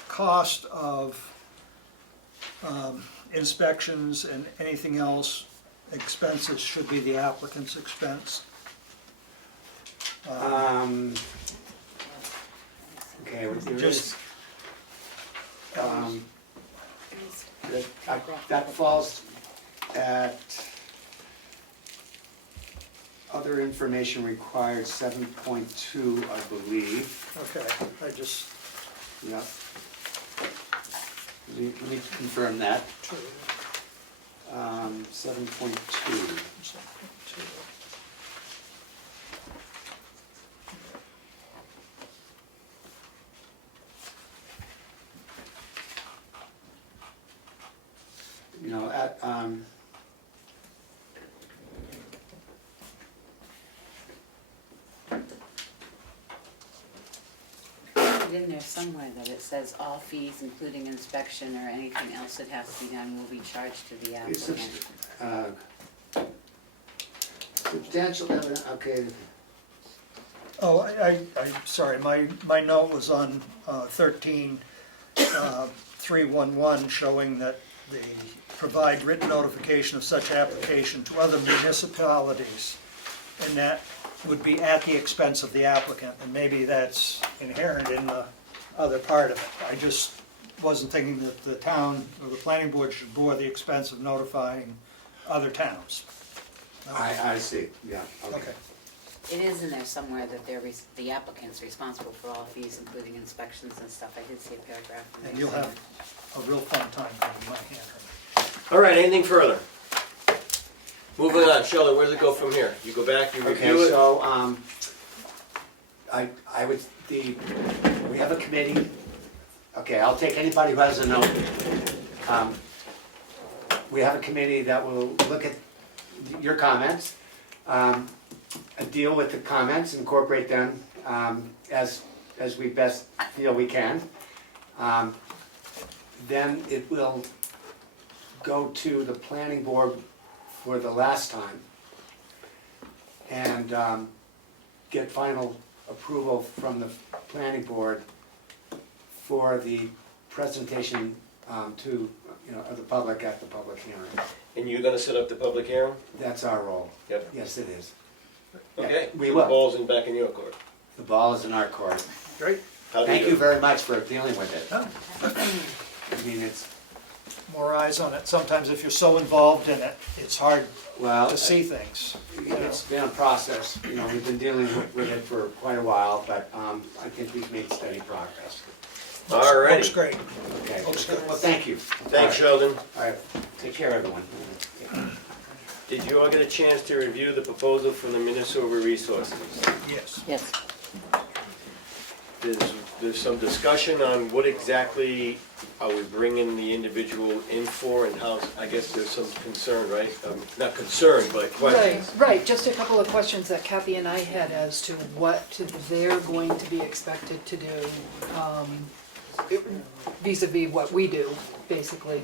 cost of inspections and anything else, expenses, should be the applicant's expense. Okay, well, there Just- is, that falls at other information required, 7.2, I believe. Okay, I just, Yep. Let me confirm that. 7.2. You know, at, In there somewhere that it says all fees, including inspection or anything else that has to be done, will be charged to the it's applicant. substantial evidence, okay. oh, I'm sorry, my note was on 13.311, showing that the provide written notification of such application to other municipalities, and that would be at the expense of the applicant, and maybe that's inherent in the other part of it. I just wasn't thinking that the town or the planning board should bear the expense of notifying other towns. I see, yeah, okay. Okay. It is in there somewhere that the applicant's responsible for all fees, including inspections and stuff. I did see a paragraph in there. And you'll have a real fun time getting my hand on All right, anything further? Moving on, Shelley, where does it go from here? You go back, you Okay, review it? so, I would, we have a committee, okay, I'll take anybody who has a note. We have a committee that will look at your comments, deal with the comments, incorporate them, as we best feel we can. Then it will go to the planning board for the last time and get final approval from the planning board for the presentation to, of the public at the public hearing. And you're gonna set up the public hearing? That's our role. Yep. Yes, it is. Okay, we so will. the ball's back in your court. The ball is in our court. Great. How do Thank do? you very much for dealing with it. I mean, it's, More eyes on it. Sometimes if you're so involved in it, it's hard well, to see things. you know. it's been a process, you know, we've been dealing with it for quite a while, but I think we've made steady progress. All righty. Looks great. Okay, Looks good. well, thank you. Thanks, Sheldon. All right, take care, everyone. Did you all get a chance to review the proposal from the Minnesota Resources? Yes. Yes. There's some discussion on what exactly are we bringing the individual in for and how, I guess there's some concern, right? Not concern, but questions. Right, just a couple of questions that Kathy and I had as to what they're going to be expected to do, vis-à-vis what we do, basically.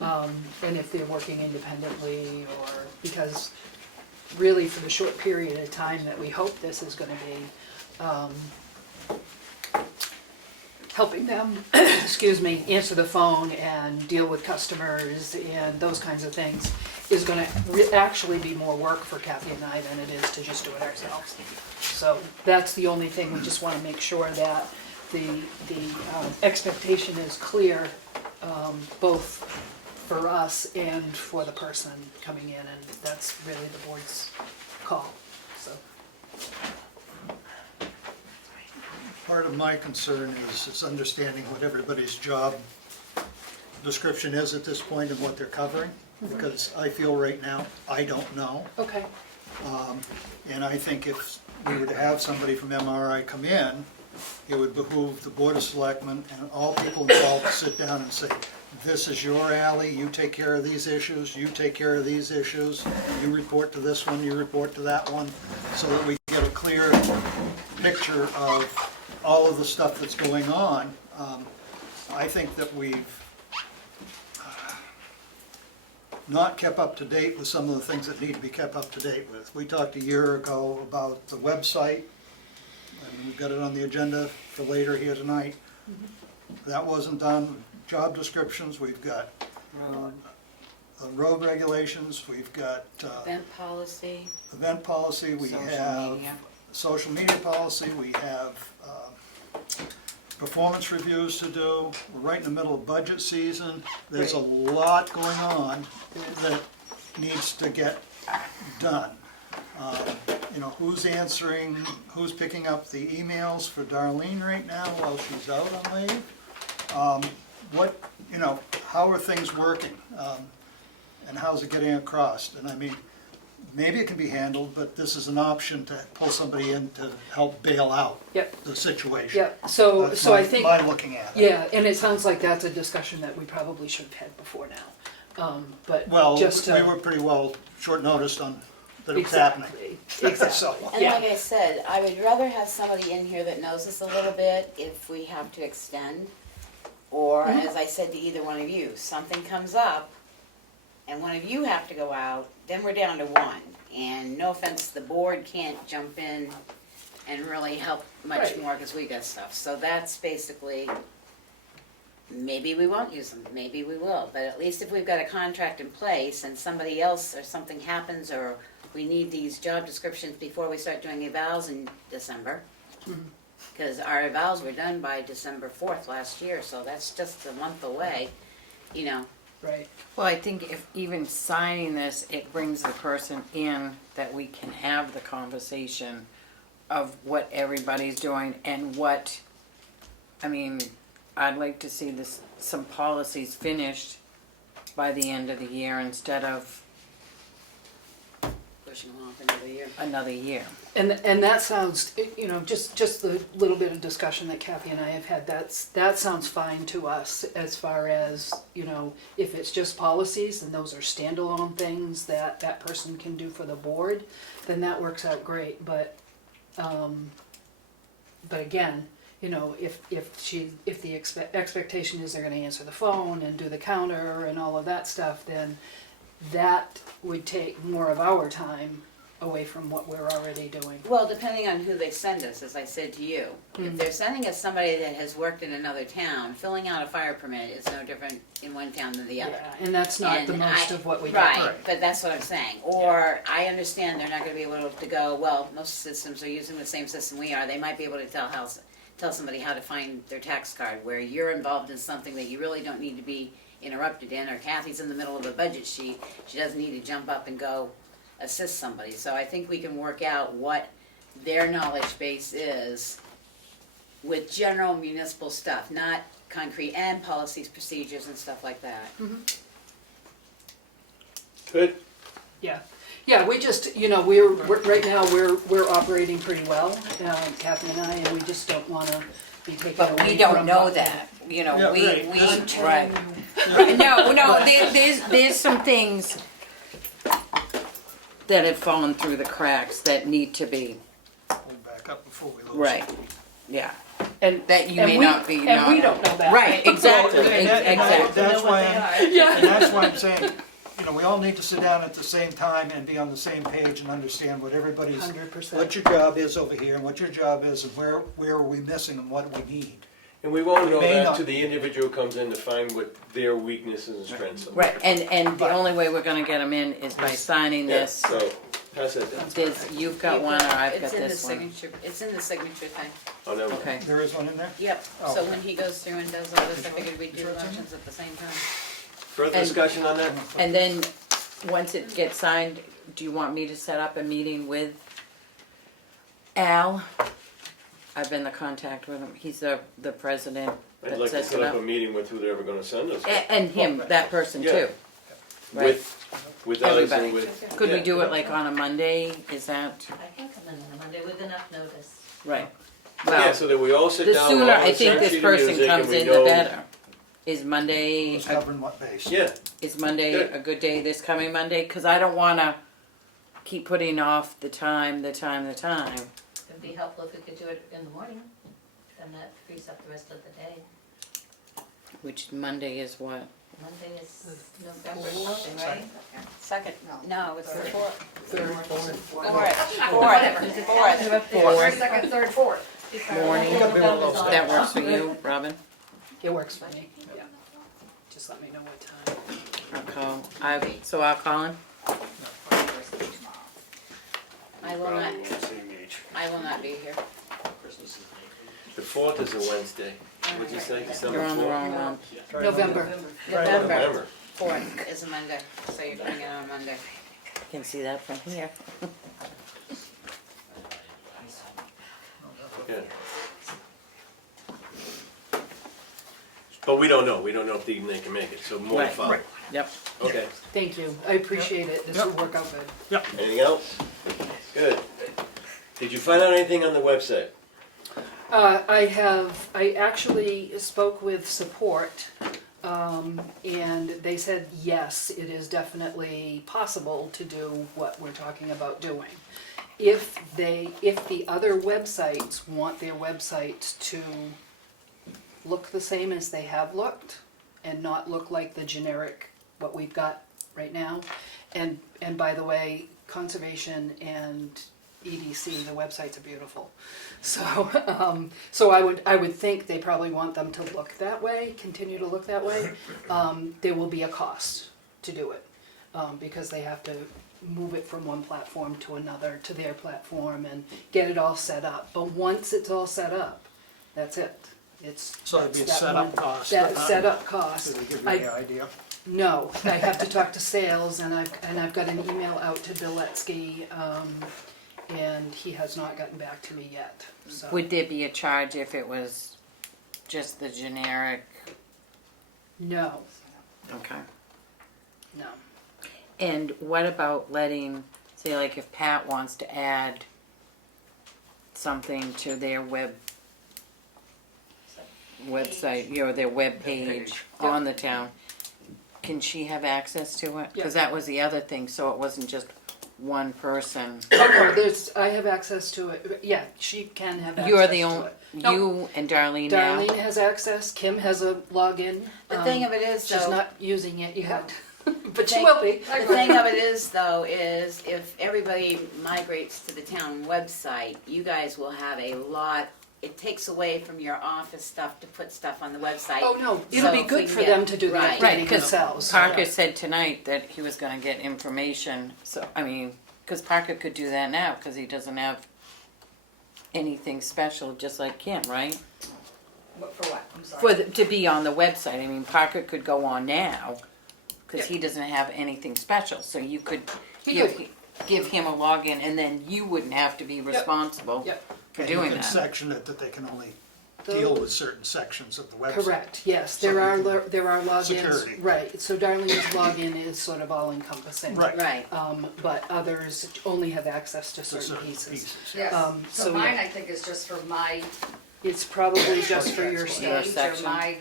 And if they're working independently, or, because really for the short period of time that we hope this is gonna be, helping them, excuse me, answer the phone and deal with customers and those kinds of things is gonna actually be more work for Kathy and I than it is to just do it ourselves. So that's the only thing, we just wanna make sure that the expectation is clear, both for us and for the person coming in, and that's really the board's call, so. Part of my concern is understanding what everybody's job description is at this point and what they're covering, because I feel right now, I don't know. Okay. And I think if we were to have somebody from MRI come in, it would behoove the Board of Selectmen and all people involved to sit down and say, this is your alley, you take care of these issues, you take care of these issues, you report to this one, you report to that one, so that we get a clear picture of all of the stuff that's going on. I think that we've not kept up to date with some of the things that need to be kept up to date with. We talked a year ago about the website, and we've got it on the agenda for later here tonight. That wasn't done. Job descriptions, we've got road regulations, we've got Event policy. we Social have media. social media policy, we have performance reviews to do. We're right in the middle of budget season. There's a lot going on that needs to get done. You know, who's answering, who's picking up the emails for Darlene right now while she's out on leave? What, you know, how are things working? And how's it getting across? And I mean, maybe it can be handled, but this is an option to pull somebody in to help bail out the situation. Yep, so That's I think. my looking at it. Yeah, and it sounds like that's a discussion that we probably should have had before now, but Well, just. we were pretty well short noticed on that it was happening. Exactly, So, And yeah. like I said, I would rather have somebody in here that knows us a little bit if we have to extend. Or, as I said to either one of you, something comes up and one of you have to go out, then we're down to one. And no offense, the board can't jump in and really help much Right. more because we got stuff. So that's basically, maybe we won't use them, maybe we will. But at least if we've got a contract in place and somebody else or something happens or we need these job descriptions before we start doing evals in December. Because our evals were done by December 4th last year, so that's just a month away, you know. Right. Well, I think if even signing this, it brings the person in that we can have the conversation of what everybody's doing and what, I mean, I'd like to see this, some policies finished by the end of the year instead of Pushing them off another year. another year. And that sounds, you know, just the little bit of discussion that Kathy and I have had, that sounds fine to us as far as, you know, if it's just policies and those are standalone things that that person can do for the board, then that works out great, but again, you know, if the expectation is they're gonna answer the phone and do the counter and all of that stuff, then that would take more of our time away from what we're already doing. Well, depending on who they send us, as I said to you. If they're sending us somebody that has worked in another town, filling out a fire permit is no different in one town than the other. Yeah, and that's not the And most of what we do. Right, but that's what I'm saying. Or I understand they're not gonna be able to go, well, most systems are using the same system we are. They might be able to tell how tell somebody how to find their tax card, where you're involved in something that you really don't need to be interrupted in, or Kathy's in the middle of a budget sheet, she doesn't need to jump up and go assist somebody. So I think we can work out what their knowledge base is with general municipal stuff, not concrete, and policies, procedures, and stuff like that. Good. Yeah, yeah, we just, you know, we're right now, we're operating pretty well, Kathy and I, and we just don't wanna be taken away from. But we don't know that, you know, Yeah, we, right. right. No, there's some things that have fallen through the cracks that need to be, Pull back up before we lose. right, yeah, And that you and may we- not be, and we don't know that. Right, exactly, Well, and exactly. that's Know what why, they are. Yeah. and that's why I'm saying, you know, we all need to sit down at the same time and be on the same page and understand what everybody's, 100%. what your job is over here, and what your job is, and where are we missing and what do we need. And we won't know May that not- till the individual comes in to find what their weaknesses and strengths are. Right, and the only way we're gonna get them in is by signing Yeah, this. so, pass it down. You've got one, or I've got It's in the this one. signature, it's in the signature thing. Oh, never mind. Okay, There is one in there? Yep, Oh. so when he goes through and does all this, I figured we'd do the motions at the same time. Further And- discussion on that? and then, once it gets signed, do you want me to set up a meeting with Al? I've been in contact with him, he's the president I'd that like to sets set it up a up. meeting with who they're ever gonna send us. And him, that person Yeah. too. Right. With us Everybody. and with. Could we yeah. do it like on a Monday, is that, I can come in on a Monday with enough notice. right? Yeah, Well, so that we all sit the down. sooner we're all on I the think same this sheet of person music, comes and we in, the know- better. Is Monday, Who's covering what base? Yeah, is Monday Good. a good day this coming Monday? Cause I don't wanna keep putting off the time. It'd be helpful if we could do it in the morning, then that frees up the rest of the day. Which Monday is what? Monday is November something, right? Second, no, it's the fourth. First, second, third, fourth. Morning. That works for you, Robin? It works for me, yeah. Just let me know what time. I'll call him? I will not be here. the 4th is a Wednesday. What'd you say, December 4th? You're on the wrong one. November. November November. 4th is a Monday, so you're doing it on Monday. You can see that from here. Yeah. But we don't know if they can make it, so more to Right, follow. right. Yep. Okay, Thank you, I appreciate it, this will work out good. anything else? Good. Did you find out anything on the website? I actually spoke with support, and they said, yes, it is definitely possible to do what we're talking about doing. If the other websites want their websites to look the same as they have looked, and not look like the generic, what we've got right now, and by the way, Conservation and EDC, the websites are beautiful. So, so I would think they probably want them to look that way, continue to look that way. There will be a cost to do it, because they have to move it from one platform to another, to their platform, and get it all set up. But once it's all set up, that's it. It's. So it'd be a that's that setup one- cost, That but not- setup cost. So they give you I- the idea. No, I have to talk to sales, and I've got an email out to Biletsky, and he has not gotten back to me yet, so. Would there be a charge if it was just the generic? No, Okay. no. And what about letting, say like if Pat wants to add something to their website, you know, their web page on the town, can she have access to it? Because that was the other thing, so it wasn't just one person. Oh, no, I have access to it, yeah, she can have access to it. You're the only, No. you and Darlene now? Darlene has access, Kim has a login. The thing of it is, She's though, not using it yet, but she will be. the thing of it is, though, is if everybody migrates to the town website, you guys will have a lot, it takes away from your office stuff to put stuff on the website. Oh, no, it'll So be if good we for get- them to do the Right. Right, updating because themselves. Parker said tonight that he was gonna get information, so, I mean, because Parker could do that now, because he doesn't have anything special, just like Kim, right? For what? I'm sorry. For the, to be on the website. I mean, Parker could go on now, because he doesn't have anything special, so you could give him a login, and then you wouldn't have to be responsible Yep. for And doing you can that. section it that they can only deal with certain sections of the website. Correct, yes, So there you are, can- there are logins, Security. right, so Darlene's login is sort of all encompassing. Right. Right. But others only have access to To certain pieces. Yes, so so mine yeah. I think is just for my It's probably just for your Your stuff. stage or section. my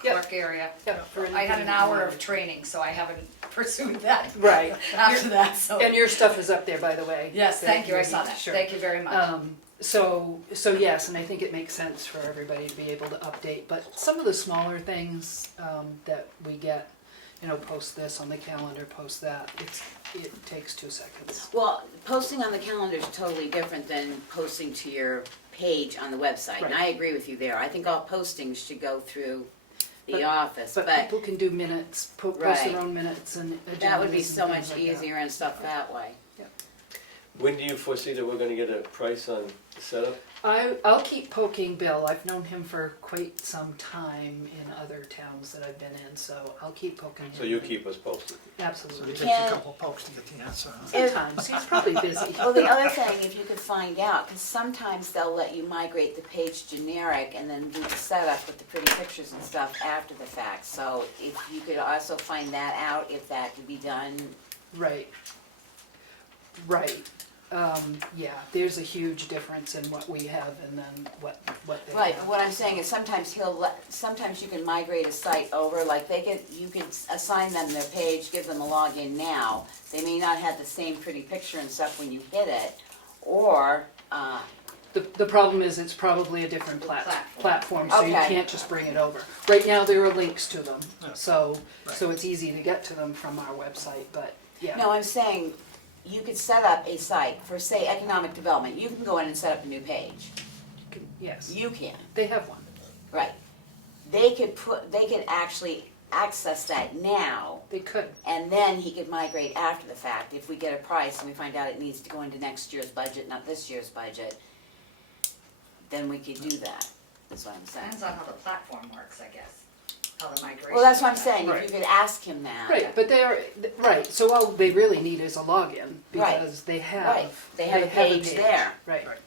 clerk area. Yep, for I had anything an you hour wanted. of training, so I haven't pursued that Right. after that, so. And your stuff is up there, by the way. Yes, thank you, I saw that, Sure. thank you very much. So yes, and I think it makes sense for everybody to be able to update, but some of the smaller things, that we get, you know, post this on the calendar, post that, it takes 2 seconds. Well, posting on the calendar is totally different than posting to your page on the website, and Right. I agree with you there. I think all postings should go through the But- office, But but people can do minutes, post Right. their own minutes and agendas that would be and so things much like that. easier and stuff that way. When do you foresee that we're gonna get a price on the setup? I'll keep poking Bill. I've known him for quite some time in other towns that I've been in, so I'll keep poking him. So you keep us posted. So it Absolutely. takes a Can- couple pokes to get the answer. Huh? Sometimes, he's probably busy. Well, the other thing, if you could find out, because sometimes they'll let you migrate the page generic and then do the setup with the pretty pictures and stuff after the fact. So if you could also find that out, if that could be done. Right. Right. Yeah, there's a huge difference in what we have and then what they Right, have. but what I'm saying is sometimes sometimes you can migrate a site over, like you can assign them their page, give them a login now. They may not have the same pretty picture and stuff when you hit it, or, The problem is it's probably a different platform, so you Okay. can't just bring it over. Right now, there are links to them, Yeah. so Right. it's easy to get to them from our website, but yeah. no, I'm saying, you could set up a site for, say, economic development. You can go in and set up a new page. Yes, You can, they have one. right. They could actually access that now, They could. and then he could migrate after the fact. If we get a price and we find out it needs to go into next year's budget, not this year's budget, then we could do that, that's what I'm saying. Depends on how the platform works, I guess, how the migration. Well, that's what I'm saying, if Right. you could ask him that. Right, but they are, right, so all they really need is a login, Right. because they have. Right, they have a page there. Right. Right.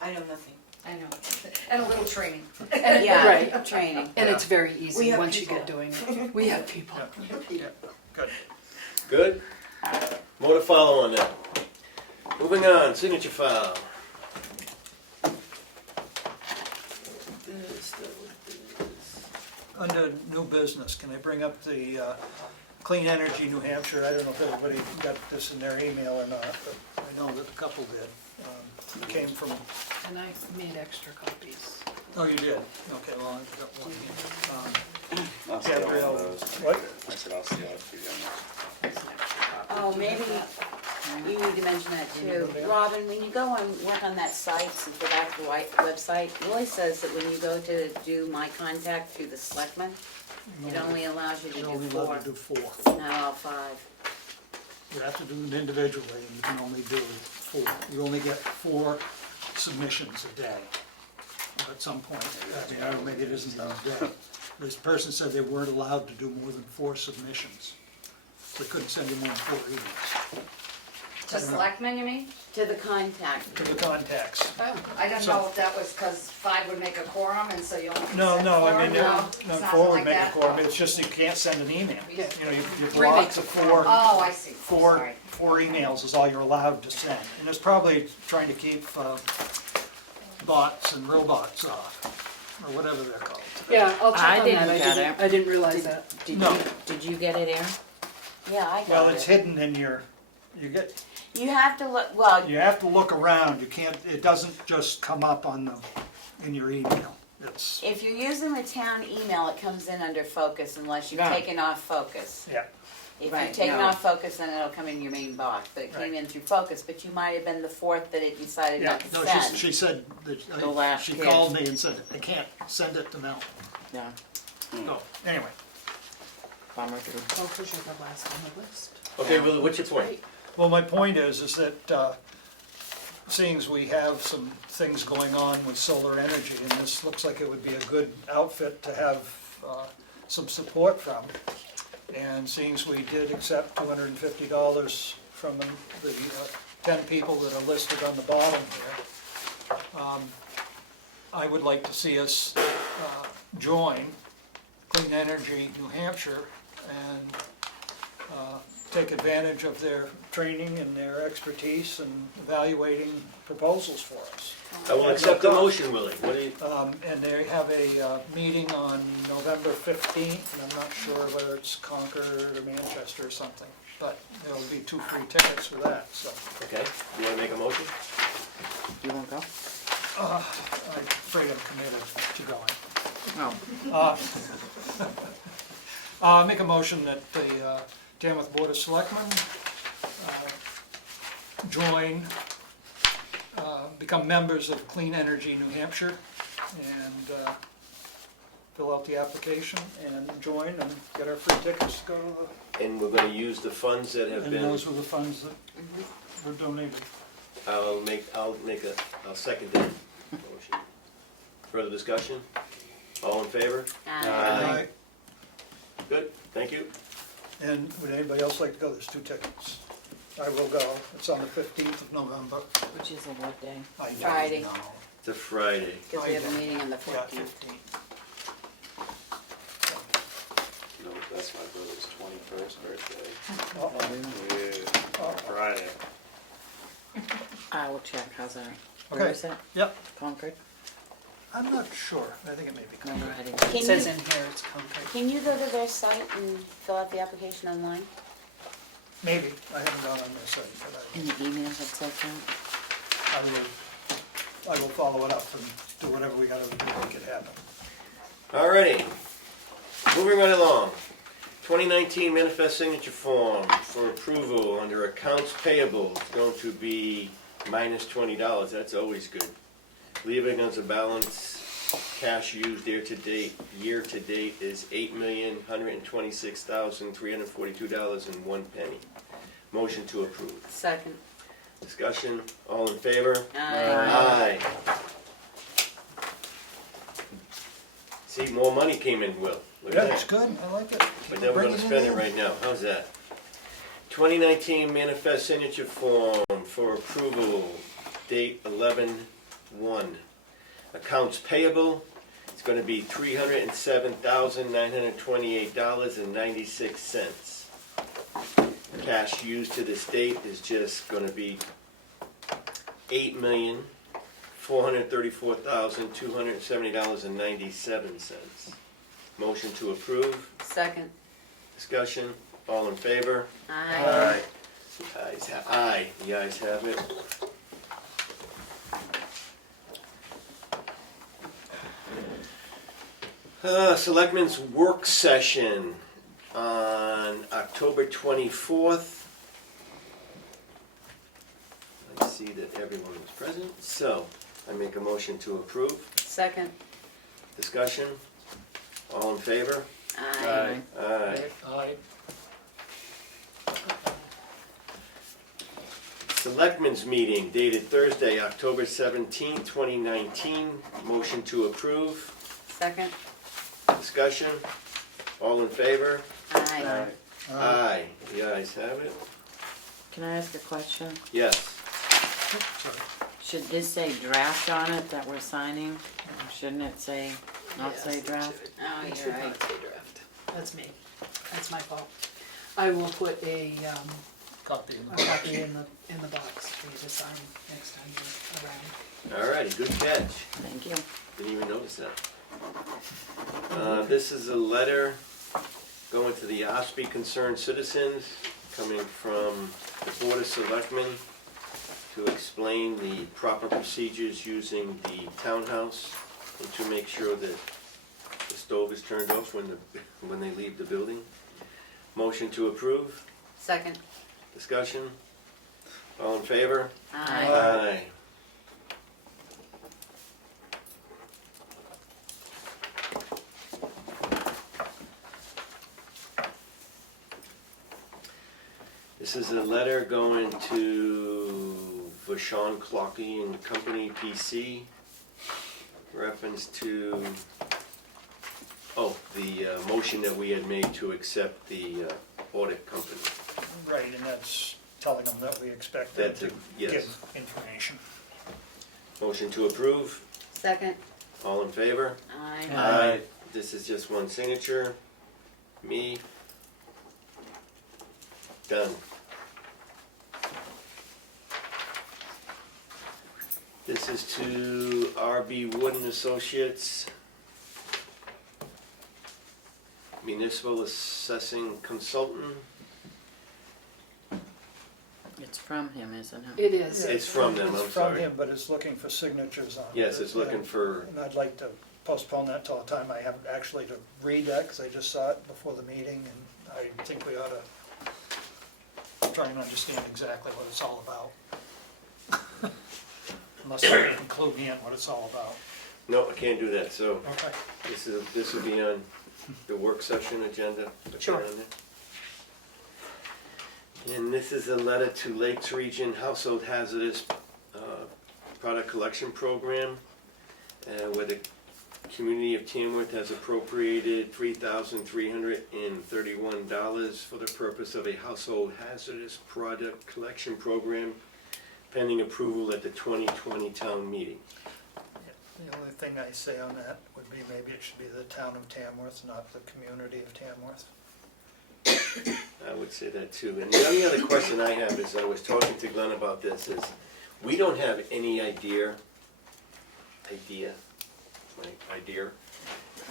I know nothing. I know, and a little training. Yeah, Right. training. And it's very We easy have once you people. get doing it. We have people. Yeah, good. Good? More to follow on that. Moving on, signature file. Under new business, can I bring up the Clean Energy New Hampshire? I don't know if everybody got this in their email or not, but I know that a couple did. It came from, And I made extra copies. oh, you did? Okay, well, I've got one here. I'll steal one Gabrielle, of those. what? I said I'll steal it for you. Oh, maybe you need to mention that too. Robin, when you go and work on that site, since we're back to the website, it really says that when you go to do my contact through the Selectmen, it only allows you to You're do only 4, allowed to do 4. not all 5. You have to do them individually, and you can only do 4. You only get 4 submissions a day. At some point, I mean, I don't know, maybe it isn't a day. This person said they weren't allowed to do more than 4 submissions. They couldn't send you more than 4 emails. To Selectmen, you mean? To the contact. To the contacts. I don't So- know if that was because 5 would make a quorum, and so you only can No, send no, 4? I mean, No, no, it's not 4 would like make a that? quorum, it's just you can't send an email. Yeah. You know, you Three block makes the a quorum. 4, Oh, I see, four sorry. 4 emails is all you're allowed to send. And it's probably trying to keep bots and robots off, or whatever they're called. Yeah, I'll check I on didn't that. get it. I didn't realize that. No. Did you get it, Aaron? Yeah, I Well, got it's it. hidden in your, You have to look, well, you have to look around, you can't, it doesn't just come up in your email. It's, if you're using the town email, it comes in under focus unless you've Right. taken off focus. yeah, If Right, you've taken no. off focus, then it'll come in your main box, but it came in through focus, but you might have been the 4th that it decided yeah, not to no, send. she said, The last she kid. called me and said, I can't send it to Mel. No. So, anyway, Bummer too. Oh, because you're the last on the list. Okay, well, what's your point? Great. well, my point is that seeing as we have some things going on with solar energy, and this looks like it would be a good outfit to have some support from, and seeing as we did accept $250 from the 10 people that are listed on the bottom here, I would like to see us join Clean Energy New Hampshire and take advantage of their training and their expertise in evaluating proposals for us. I will accept the motion, Willie. What do you, And they have a meeting on November 15th, and I'm not sure whether it's Concord or Manchester or something, but there'll be 2 free tickets for that, so. okay, you wanna make a motion? You won't go? I'm afraid I'm committed to going. No. Make a motion that the Tamworth Board of Selectmen join, become members of Clean Energy New Hampshire, and fill out the application and join and get our free tickets to go to And we're gonna use the funds that the, have and been, those were the funds that were donated. I'll second that motion. Further discussion? All in favor? Aye. Good, thank you. And would anybody else like to go? There's 2 tickets. I will go. It's on the 15th of November. Which is a what day? I don't Friday. know. It's a Friday. Because we have a meeting on the Yeah, 14th. 15th. No, that's my brother's 21st birthday. Uh-oh. Yeah, Friday. I will check, how's that? Okay. Where is it? Yep, Concord? I'm not sure. I think it may be No, Concord. I didn't. Can It says you- in here it's Concord. Can you go to their site and fill out the application online? Maybe. I haven't gone on their site, but In the email that said that? I will follow it up and do whatever we gotta do to make it happen. Alrighty, moving right along. 2019 manifest signature form for approval under accounts payable is going to be minus $20. That's always good. Leaving as a balance, cash used year to date is $8,126,342.01. Motion to approve. Second. Discussion, all in favor? Aye. Aye. See, more money came in, Will. Look Yeah, at that's that. good. I like it. But then we're gonna spend it right now. How's that? 2019 manifest signature form for approval, date 11/1. Accounts payable, it's gonna be $307,928.96. Cash used to this date is just gonna be $8,434,270.97. Motion to approve. Second. Discussion, all in favor? Aye. The ayes have it. Selectmen's work session on October 24th. Let's see that everyone is present. So, I make a motion to approve. Second. Discussion, all in favor? Aye. Aye. Aye. Selectmen's meeting dated Thursday, October 17th, 2019. Motion to approve. Second. Discussion, all in favor? Aye. Aye. The ayes have it. Can I ask a question? Yes. Sorry. Should this say draft on it that we're signing? Or shouldn't it say, not Yes, say it draft? Oh, It you're should right. not say draft. That's me. That's my fault. I will put a Copy in the copy in the box for you to sign next time you're around. Alrighty, good catch. Thank you. Didn't even notice that. This is a letter going to the OSPI concerned citizens, coming from the Board of Selectmen to explain the proper procedures using the townhouse and to make sure that the stove is turned off when they leave the building. Motion to approve. Second. Discussion. All in favor? Aye. Aye. This is a letter going to for Sean Clockey and Company PC. Reference to, the motion that we had made to accept the audit company. Right, and that's telling them that we expect them to Yes. give information. Motion to approve, Second. all in favor? Aye. Aye. This is just one signature, me. Done. This is to RB Wood and Associates, Municipal Assessing Consultant. It's from him, isn't it? It is. It's from them, I'm It's from sorry. him, but it's looking for signatures on it. Yes, it's looking for, And I'd like to postpone that till a time I have actually to read that, because I just saw it before the meeting, and I think we ought to try and understand exactly what it's all about. Unless you can clue me in what it's all about. no, I can't do that, so Okay. this will be on the work session agenda. Put that Sure. on there. And this is a letter to Lakes Region Household Hazardous Product Collection Program, where the community of Tamworth has appropriated $3,331 for the purpose of a household hazardous product collection program pending approval at the 2020 town meeting. The only thing I say on that would be maybe it should be the town of Tamworth, not the community of Tamworth. I would say that too. And the only other question I have is, I was talking to Glenn about this, is we don't have any idea,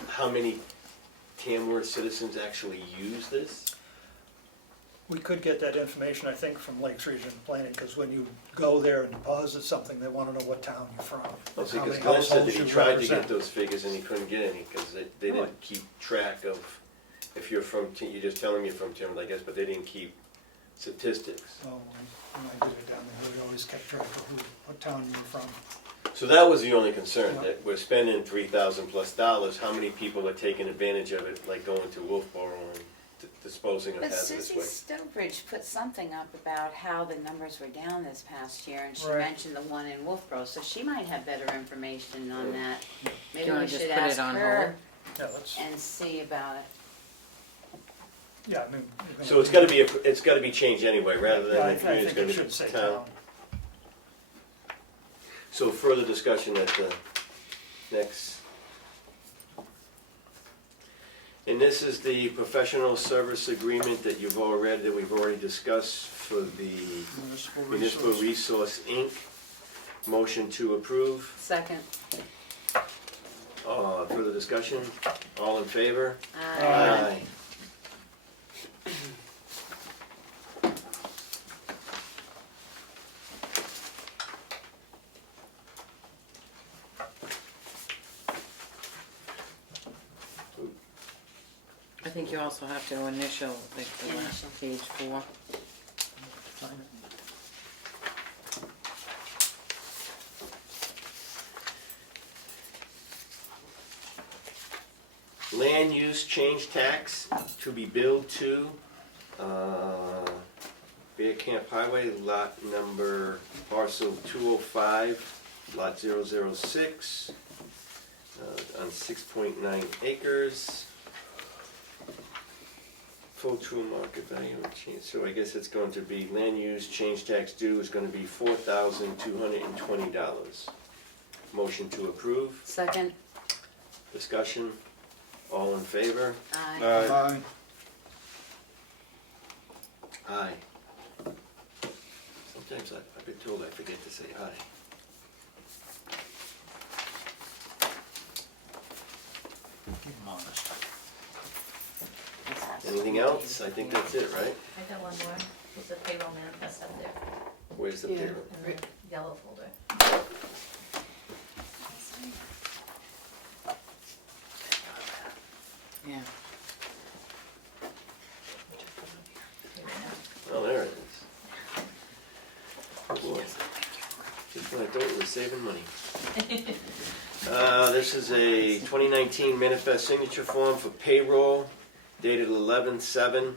how many Tamworth citizens actually use this. We could get that information, I think, from Lakes Region Planning, because when you go there and deposit something, they want to know what town you're from. Well, how because many Glenn said that households he you tried to represent. get those figures and he couldn't get any, because they Really? didn't keep track of, if you're from, you're just telling me you're from Tamworth, I guess, but they didn't keep statistics. Oh, when I did it down there, we always kept track of what town you were from. So that was the only concern, Yeah. that we're spending $3,000+, how many people are taking advantage of it, like going to Wolfboro and disposing of But hazardous Susie waste? Sturbridge put something up about how the numbers were down this past year, and she Right. mentioned the one in Wolfboro, so she might have better information on that. Do Maybe you we wanna just should put ask it on her Yeah, that's, and see about it. yeah, I mean. you're gonna So it's gotta be changed anyway, rather Yeah, than I the community's think gonna it be should say town. town. So further discussion at the next. And this is the professional service agreement that you've all read, that we've already discussed for the Municipal Resource Inc. Motion to approve. Second. Further discussion? All in favor? Aye. I think you also have to initial, like, the last page 4. Land use change tax to be billed to Bear Camp Highway, lot number parcel 205, lot 006, on 6.9 acres. Full true market value of change, so I guess it's going to be, land use change tax due is gonna be $4,220. Motion to approve, Second. discussion, all in favor? Aye. Aye. Aye. Sometimes I've been told I forget to say aye. Keep 'em honest. Anything else? I think that's it, right? I got one more, there's a payroll manifest up there, Where's the Yeah. payroll? in the yellow folder. Yeah. Oh, there it is. Boy, just when I thought we were saving money. This is a 2019 manifest signature form for payroll dated 11/7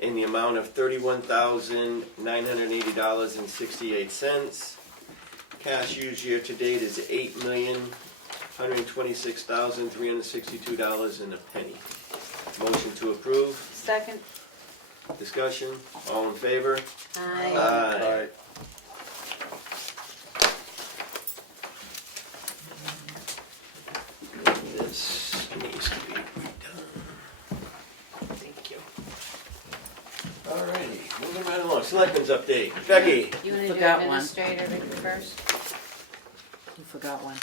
in the amount of $31,980.68. cash used year to date is $8,126,362 and a penny. Motion to approve, Second, discussion, all in favor? aye. Aye. This needs to be redone. Thank you. Alrighty, moving right along, Selectmen's update. Becky? You wanna do Forgot one. administrator first? You forgot one.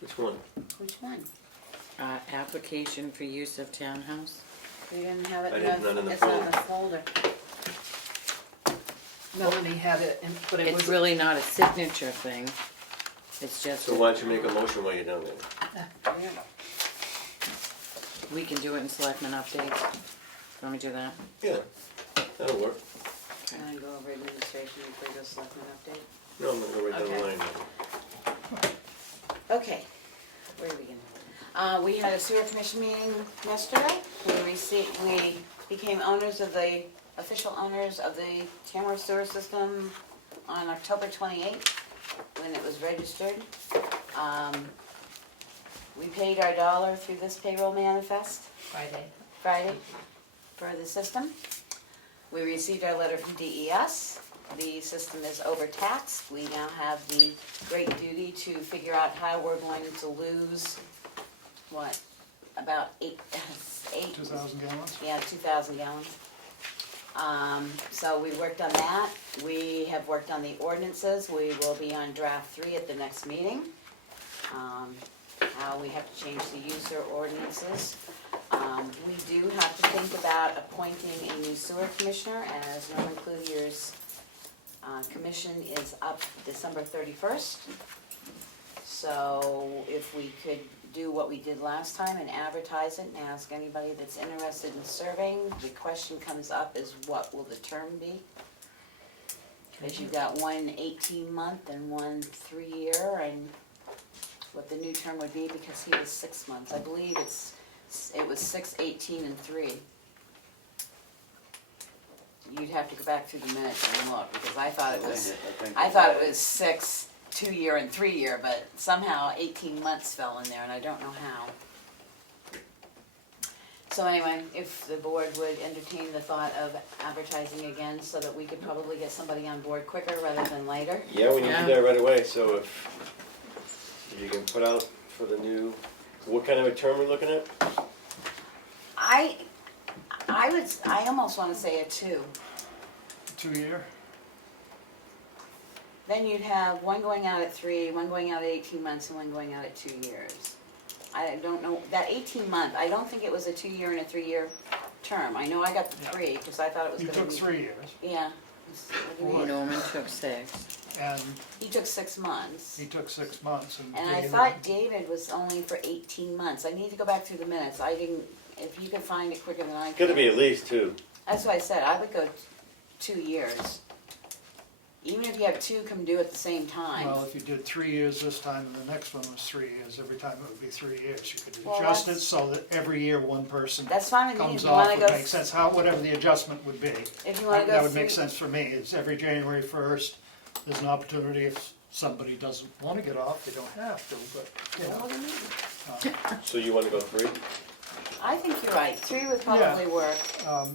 Which one? Which one? Application for use of townhouse. We didn't have it, I didn't, none in the it's not in the folder. Melanie had it, but it It's was, really not a signature thing. It's just, So why don't you make a motion while you're down there? Yeah. we can do it in Selectmen updates. Want me to do that? Yeah, that'll work. Can I go over administration and for the selectmen update? No, I'm gonna go right down the Okay. line. Okay, where are we going? We had a sewer commission meeting yesterday. We became official owners of the Tamworth sewer system on October 28th, when it was registered. We paid our dollar through this payroll manifest Friday for the system. We received our letter from DES. The system is overtaxed. We now have the great duty to figure out how we're going to lose, about 2,000 gallons? Yeah, 2,000 gallons. So we worked on that. We have worked on the ordinances. We will be on draft 3 at the next meeting. How we have to change the user ordinances. We do have to think about appointing a new sewer commissioner, as Norman Cloutier's commission is up December 31st. So if we could do what we did last time and advertise it and ask anybody that's interested in serving, the question comes up is what will the term be? Because you've got one 18-month and one 3-year, and what the new term would be, because he was 6 months. I believe it was 6, 18, and 3. You'd have to go back through the minutes and look, because I thought it was 6, 2-year and 3-year, but somehow 18 months fell in there, and I don't know how. So anyway, if the board would entertain the thought of advertising again, so that we could probably get somebody on board quicker rather than later. Yeah, we need to do that right away, so if you can put out for the new, what kind of a term we're looking at? I almost want to say a 2. 2-year? Then you'd have one going out at 3, one going out at 18 months, and one going out at 2 years. I don't know, that 18-month, I don't think it was a 2-year and a 3-year term. I know I got the 3, because I thought it was You gonna be. took 3 years, Yeah. Norman took 6. and He took 6 months. he took 6 months, and And I David- thought David was only for 18 months. I need to go back through the minutes. I didn't, if you can find it quicker than I can. Gotta be at least 2. That's why I said I would go 2 years. Even if you have 2 come due at the same time. Well, if you did 3 years this time, and the next one was 3 years, every time it would be 3 years. You could Well, adjust it that's- so that every year one person That's fine with me. comes If you off, wanna it go, makes sense, whatever the adjustment would be. if you wanna go That would make 3 sense for me, it's every January 1st, there's an opportunity if somebody doesn't wanna get off, they don't have to, but, you know. So you wanna go 3? I think you're right. 3 would probably work.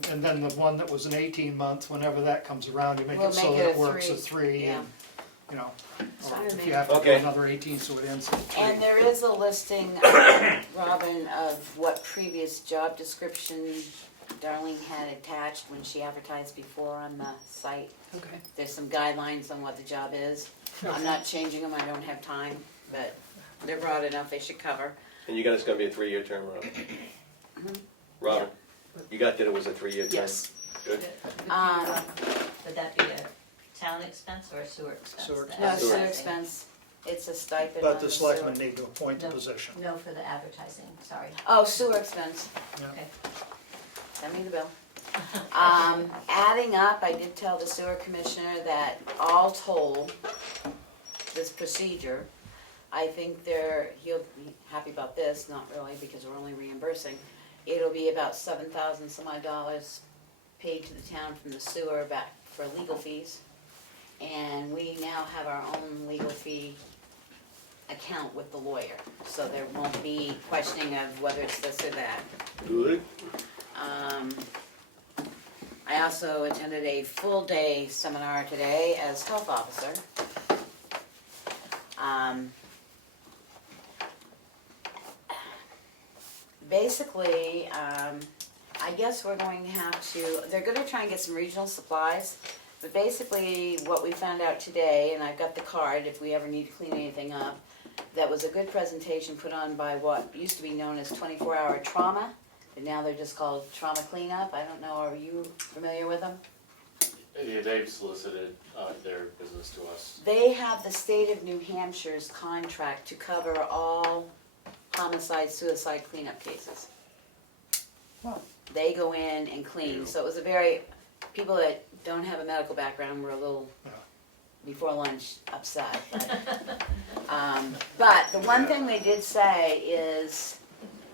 And then the one that was an 18-month, whenever that comes around, you make We'll it so make that it it a works a 3, 3, yeah. and, you know, Fine or with if me. you have to do Okay. another 18, so it ends at 3. And there is a listing, Robin, of what previous job description Darlene had attached when she advertised before on the site. okay. There's some guidelines on what the job is. I'm not changing them, I don't have time, but they're broad enough, they should cover. And you got it's gonna be a 3-year term, Robin? Robin, you got that it was a 3-year term? Yes. Good. Would that be a town expense or a sewer expense? Sewer the No, sewer advertising? expense, it's a stipend But on the sewer. selectmen need to appoint a No. position. No, for the advertising, sorry. Oh, sewer expense, Okay. send me the bill. Adding up, I did tell the sewer commissioner that all told, this procedure, I think he'll be happy about this, not really, because we're only reimbursing. It'll be about 7,000 some odd dollars paid to the town from the sewer back for legal fees. And we now have our own legal fee account with the lawyer, so there won't be questioning of whether it's this or that. Good. I also attended a full-day seminar today as health officer. Basically, I guess we're going to have to, they're gonna try and get some regional supplies, but basically what we found out today, and I've got the card if we ever need to clean anything up, that was a good presentation put on by what used to be known as 24-hour trauma, and now they're just called trauma cleanup. I don't know, are you familiar with them? Yeah, they've solicited their business to us. They have the state of New Hampshire's contract to cover all homicide, suicide cleanup cases. They go in and clean, so it was a very, people that don't have a medical background were a little, before lunch, upset. But the one thing they did say is,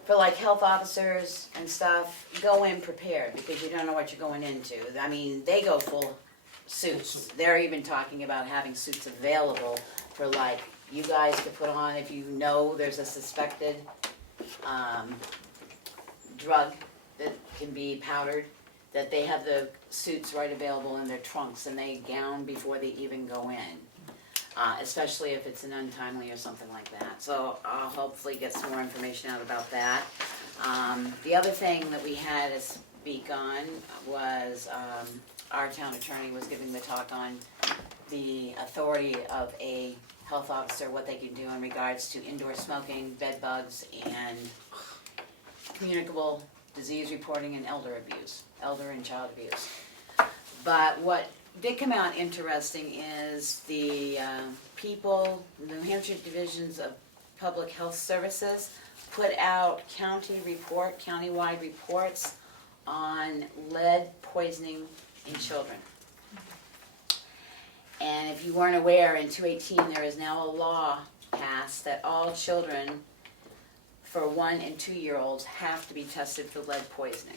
for like health officers and stuff, go in prepared, because you don't know what you're going into. I mean, they go full suits. They're even talking about having suits available for like, you guys to put on if you know there's a suspected drug that can be powdered, that they have the suits right available in their trunks and they gown before they even go in, especially if it's an untimely or something like that. So I'll hopefully get some more information out about that. The other thing that we had to speak on was our town attorney was giving the talk on the authority of a health officer, what they can do in regards to indoor smoking, bed bugs, and communicable disease reporting and elder and child abuse. But what did come out interesting is the people, the New Hampshire Divisions of Public Health Services put out countywide reports on lead poisoning in children. And if you weren't aware, in 2018 there is now a law passed that all children for 1 and 2 year olds have to be tested for lead poisoning.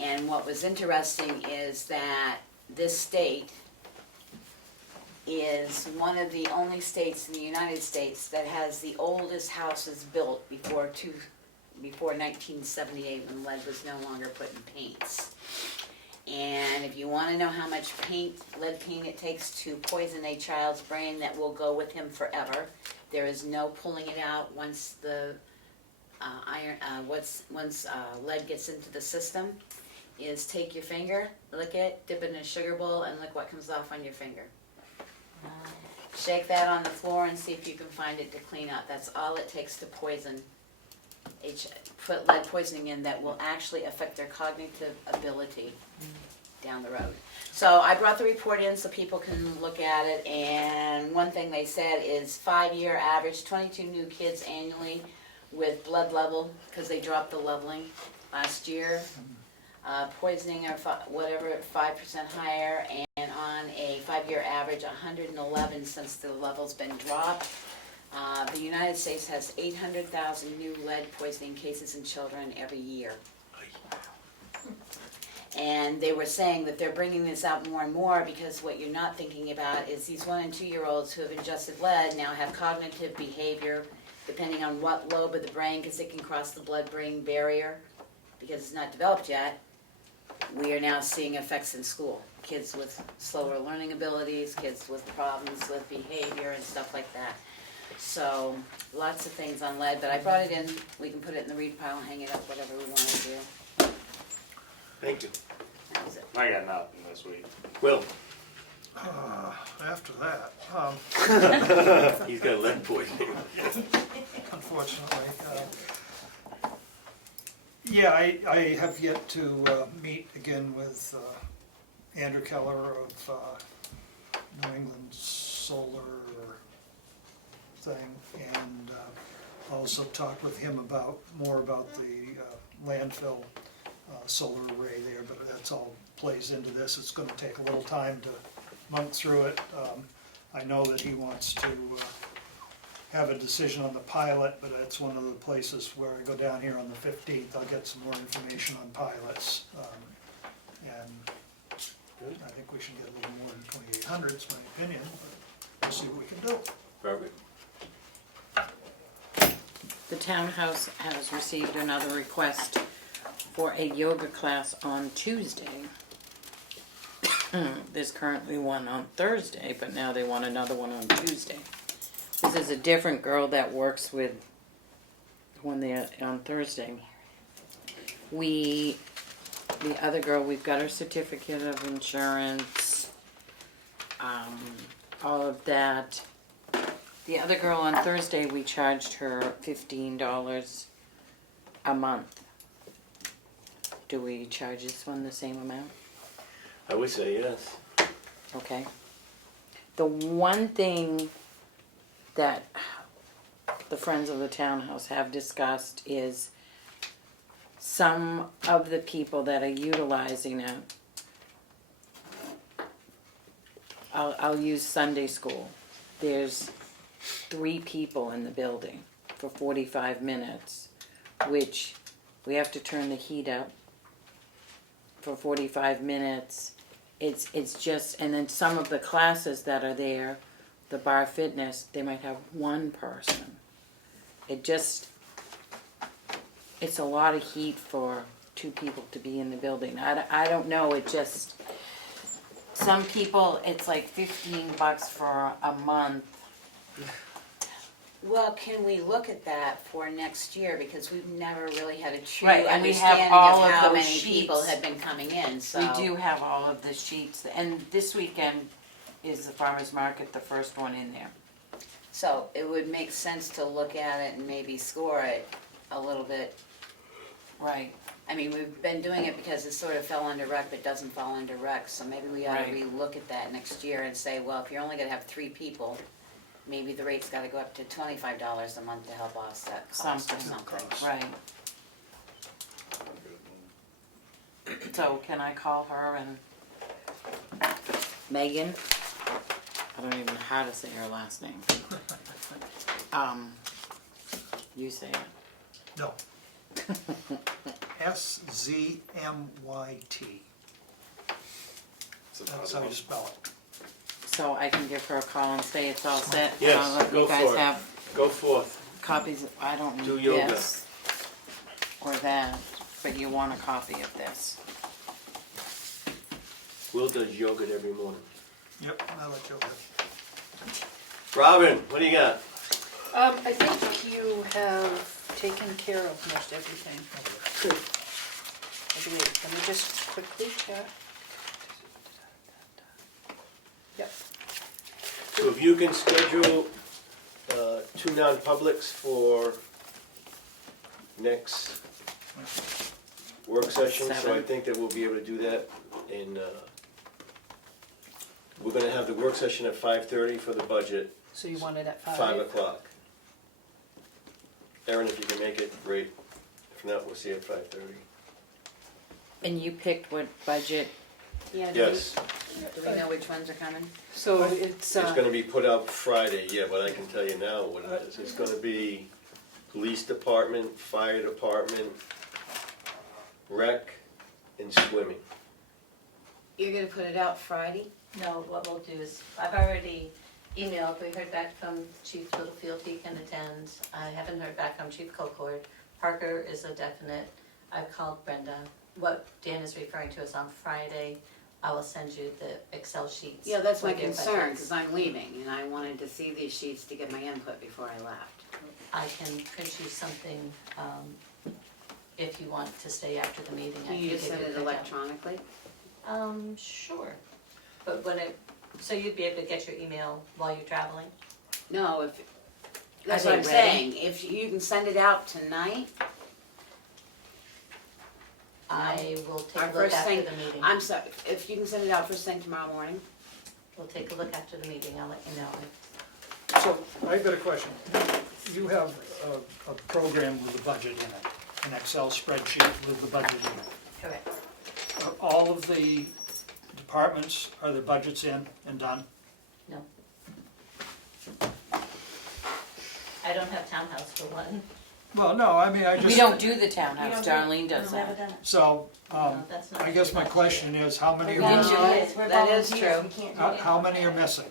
And what was interesting is that this state is one of the only states in the United States that has the oldest houses built before 1978, when lead was no longer put in paints. And if you want to know how much lead paint it takes to poison a child's brain that will go with him forever, there is no pulling it out once the lead gets into the system. Is take your finger, lick it, dip it in a sugar bowl, and look what comes off on your finger. Shake that on the floor and see if you can find it to clean up. That's all it takes to poison. Put lead poisoning in that will actually affect their cognitive ability down the road. So I brought the report in so people can look at it, and one thing they said is 5-year average, 22 new kids annually with blood level, because they dropped the leveling last year. Poisoning or whatever, 5% higher, and on a 5-year average, 111 since the level's been dropped. The United States has 800,000 new lead poisoning cases in children every year. And they were saying that they're bringing this out more and more because what you're not thinking about is these 1 and 2 year olds who have ingested lead now have cognitive behavior, depending on what lobe of the brain, because it can cross the blood-brain barrier because it's not developed yet. We are now seeing effects in school. Kids with slower learning abilities, kids with problems with behavior and stuff like that. So, lots of things on lead, but I brought it in. We can put it in the read pile, hang it up, whatever we want to do. Thank you. That was it. I got nothing this week. Will, After that, he's got lead poisoning. unfortunately. Yeah, I have yet to meet again with Andrew Keller of New England Solar thing, and also talked with him more about the landfill solar array there, but that's all plays into this. It's going to take a little time to monk through it. I know that he wants to have a decision on the pilot, but it's one of the places where I go down here on the 15th, I'll get some more information on pilots. And I think we should get a little more 1,800, it's my opinion, but we'll see what we can do. Perfect. The townhouse has received another request for a yoga class on Tuesday. There's currently one on Thursday, but now they want another one on Tuesday. This is a different girl that works with when they're on Thursday. The other girl, we've got her certificate of insurance, all of that. The other girl on Thursday, we charged her $15 a month. Do we charge this one the same amount? I would say yes. Okay. The one thing that the Friends of the Townhouse have discussed is some of the people that are utilizing it. I'll use Sunday school. There's 3 people in the building for 45 minutes, which we have to turn the heat up for 45 minutes. It's just, and then some of the classes that are there, the bar fitness, they might have 1 person. It's a lot of heat for 2 people to be in the building. I don't know, it just, some people, it's like $15 for a month. Well, can we look at that for next year, because we've never really had a true Right, and we have understanding all of of how those many people sheets. have been coming in, so. We do have all of the sheets, and this weekend is the farmer's market, the first one in there. So it would make sense to look at it and maybe score it a little bit. Right. I mean, we've been doing it because it sort of fell under rec, but doesn't fall under rec, so maybe we ought to Right. relook at that next year and say, well, if you're only gonna have 3 people, maybe the rate's gotta go up to $25 a month to help offset cost or something. Right. So can I call her and Megan? I don't even know how to say her last name. You say it. No. SZMYT. That's how you spell it. So I can give her a call and say it's all set? Yes, go You guys for it. have Go forth. copies, I don't Do need yoga. this or that, but you want a copy of this. Will does yoga every morning. Yep, I like yoga. Robin, what do you got? I think you have taken care of most everything. I believe. Let me just quickly check. Yep. So if you can schedule 2 non-publics for next work session, so I 7. think that we'll be able to do that in, we're gonna have the work session at 5:30 for the budget, So you want it at 5 o'clock. Erin, if you can make it, great. If not, we'll see you at 5:30. And you picked what budget? Yeah, Yes, do we know which ones are coming? So it's, it's gonna be put out Friday, yeah, but I can tell you now what it is. It's gonna be police department, fire department, rec, and swimming. You're gonna put it out Friday? No, what we'll do is, I've already emailed, we heard back from Chief Littlefield, he can attend. I haven't heard back from Chief Colcord. Parker is a definite. I've called Brenda. What Dan is referring to is on Friday, I will send you the Excel sheets. Yeah, that's my with your concern, budgets. because I'm leaving, and I wanted to see these sheets to get my input before I left. I can print you something, if you want to stay after the meeting. I Can you can just give send it a printout. electronically? Sure. But so you'd be able to get your email while you're traveling? No, that's Are what I'm they ready? saying, if you can send it out tonight, I will take Our a look first after thing- the meeting. I'm sorry, if you can send it out first thing tomorrow morning. We'll take a look after the meeting, I'll let you know. So, I've got a question. You have a program with the budget in it, an Excel spreadsheet with the budget in it. Correct. Are all of the departments, are their budgets in and done? No. I don't have townhouse for one. Well, no, I mean, I just. We don't do the townhouse, Darlene does Never that. done it. So, No, that's not I guess my true. question is, how many We are do missing? it. We're That is volunteers, true. we can't do How, it. how many are missing?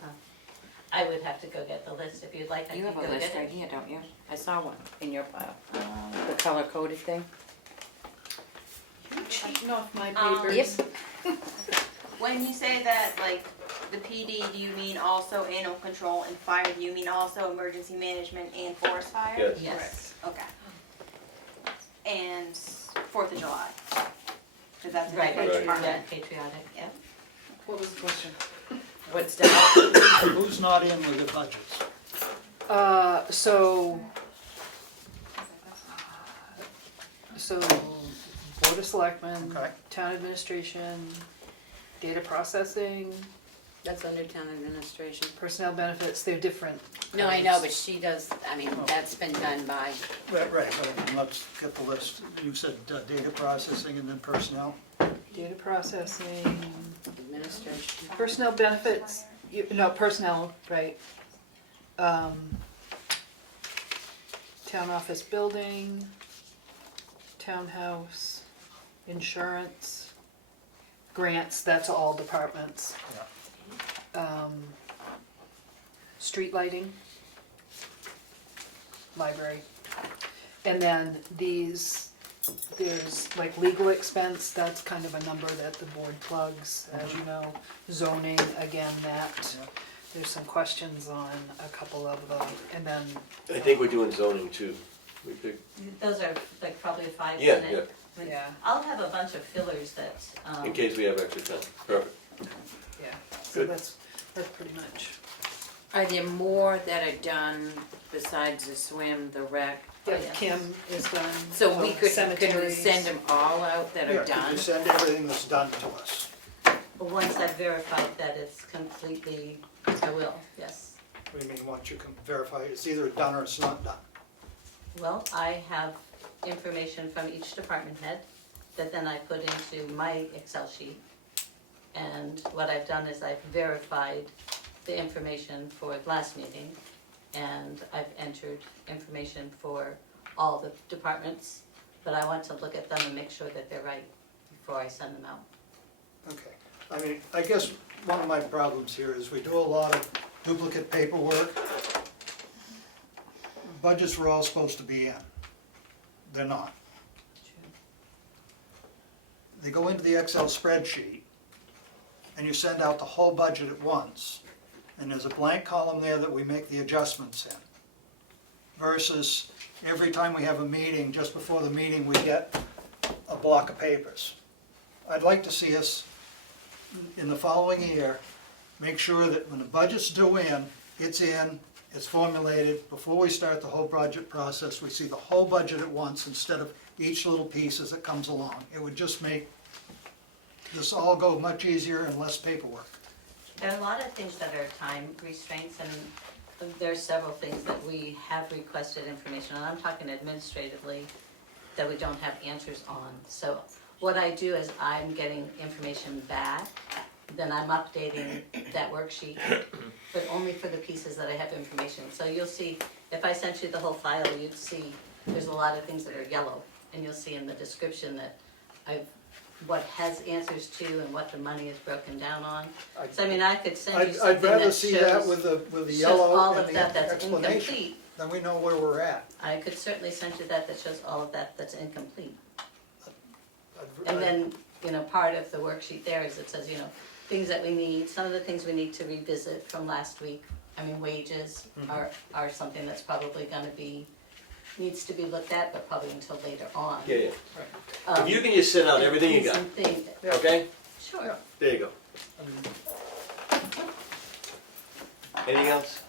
I would have to go get the list, if you'd like, I You can have go a get list right it. here, don't you? I saw one in your pile. The color coded thing? Checking off my Yep. When you say that, like, the PD, do you mean also animal control, and fire, do you mean also emergency management and forest fire? Yes. Yes. Okay. And 4th of July? Because that's a Right, different Right. department. patriotic, yeah. What was the question? What's that? Who's not in with the budgets? So Board of Selectmen, Okay. Town Administration, Data Processing, That's under town administration. Personnel Benefits, they're different. No, I know, but she does, I mean, that's been done by, Right, but let's get the list. You said data processing and then personnel? Data Processing, administration. Personnel Benefits, personnel, right. Town Office Building, Townhouse, Insurance, Grants, that's all departments. Street lighting, library. And then there's like legal expense, that's kind of a number that the board plugs, as you know. Zoning, again, that, there's some questions on a couple of them, and then. I think we're doing zoning too. We could, Those are like probably a 5 Yeah, minute. yeah. Yeah. I'll have a bunch of fillers that, in case we have extra time. Perfect. Yeah, so Good. that's pretty much. Are there more that are done besides the swim, the rec? Yeah, yes. Kim is done. So we could we cemeteries. send them all out that Yeah, are could done? you send everything that's done to us? but once I've verified that it's completely, I will, yes. What do you mean, once you can verify it's either done or it's not done? Well, I have information from each department head that then I put into my Excel sheet. And what I've done is I've verified the information for last meeting, and I've entered information for all the departments, but I want to look at them and make sure that they're right before I send them out. Okay. I mean, I guess one of my problems here is we do a lot of duplicate paperwork. Budgets were all supposed to be in. They're not. They go into the Excel spreadsheet, and you send out the whole budget at once, and there's a blank column there that we make the adjustments in. Versus every time we have a meeting, just before the meeting, we get a block of papers. I'd like to see us, in the following year, make sure that when the budget's due in, it's formulated, before we start the whole budget process, we see the whole budget at once instead of each little piece as it comes along. It would just make this all go much easier and less paperwork. There are a lot of things that are time restraints, and there's several things that we have requested information on. I'm talking administratively, that we don't have answers on. So what I do is I'm getting information back, then I'm updating that worksheet, but only for the pieces that I have information. So you'll see, if I sent you the whole file, you'd see there's a lot of things that are yellow, and you'll see in the description that what has answers to and what the money is broken down on. So I mean, I could send you I'd something rather that see that shows, with the shows yellow all and of the that that's explanation. incomplete. Then we know where we're at. I could certainly send you that shows all of that that's incomplete. I'd- And then, part of the worksheet there is it says, things that we need, some of the things we need to revisit from last week. I mean, wages are something that's probably needs to be looked at, but probably until later on. Yeah. If you can just send out everything you got, Some things- okay? Sure. There you go. Anything else?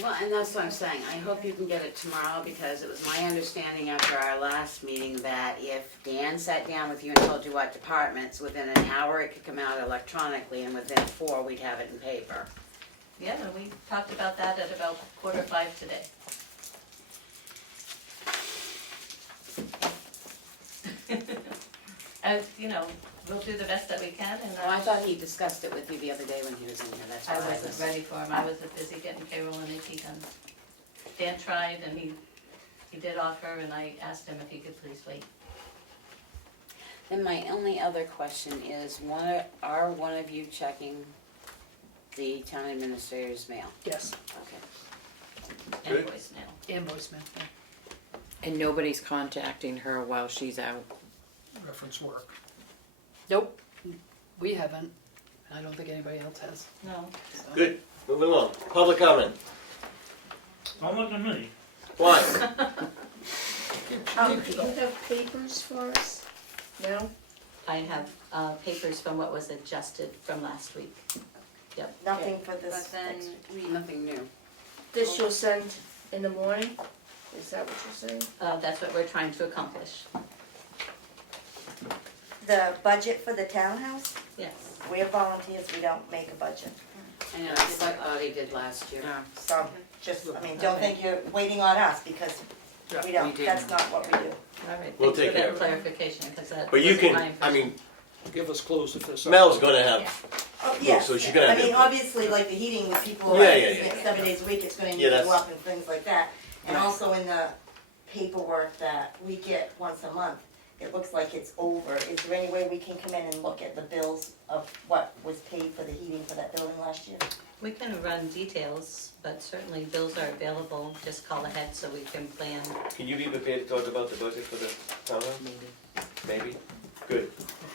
Well, and that's what I'm saying, I hope you can get it tomorrow, because it was my understanding after our last meeting that if Dan sat down with you and told you what departments, within an hour it could come out electronically, and within 4 we'd have it in paper. Yeah, and we talked about that at about 4:45 today. We'll do the best that we can, and Well, I thought he discussed it with you the other day when he was in here, that's why I I wasn't was. ready for him. I was busy getting payroll and AP done. Dan tried, and he He did offer, and I asked him if he could please wait. Then my only other question is, are one of you checking the town administrator's mail? Yes, Okay. Good. And voicemail. and voicemail, yeah. And nobody's contacting her while she's out. Reference work. Nope, we haven't. I don't think anybody else has. No. So. Good, moving along. Public comment. Don't look at me. Why? Do you have papers for us? No? I have papers from what was adjusted from last week. Yep. Nothing for this But then, next- nothing new. This you'll send in the morning? Is that what you're saying? That's what we're trying to accomplish. The budget for the townhouse, Yes. we're volunteers, we don't make a budget. I know, just like Audie did last year. So, just, I mean, don't think you're waiting on us, because we don't, We that's didn't. not what we do. All right. We'll Thanks take for care that of it. clarification, because that But you wasn't my can, I impression. mean, Give us clues if there's something. Mel's gonna have, Oh, Yeah, yes, so she's gonna have I mean, input. obviously, like the heating with people, Yeah, like, yeah, yeah. 7 days a week, it's gonna Yeah, need to that's- go up and things like that. And Right. also in the paperwork that we get once a month, it looks like it's over. Is there any way we can come in and look at the bills of what was paid for the heating for that building last year? We can run details, but certainly bills are available, just call ahead so we can plan. can you be prepared to talk about the budget for the townhouse? Maybe. Maybe? Good.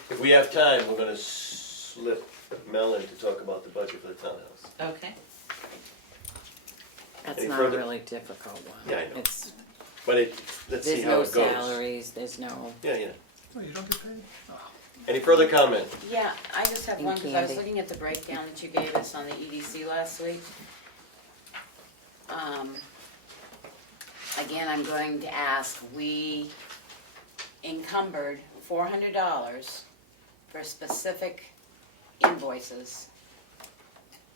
If we have time, we're gonna slip Mel in to talk about the budget for the townhouse. Okay. That's Any not further? a really difficult one. Yeah, I know. It's, But let's see there's how no it goes. salaries, there's no, Yeah, yeah. Oh, you don't get paid? Oh. Any further comment? Yeah, I just have And one, because I was candy. looking at the breakdown that you gave us on the EDC last week. Again, I'm going to ask, we encumbered $400 for specific invoices,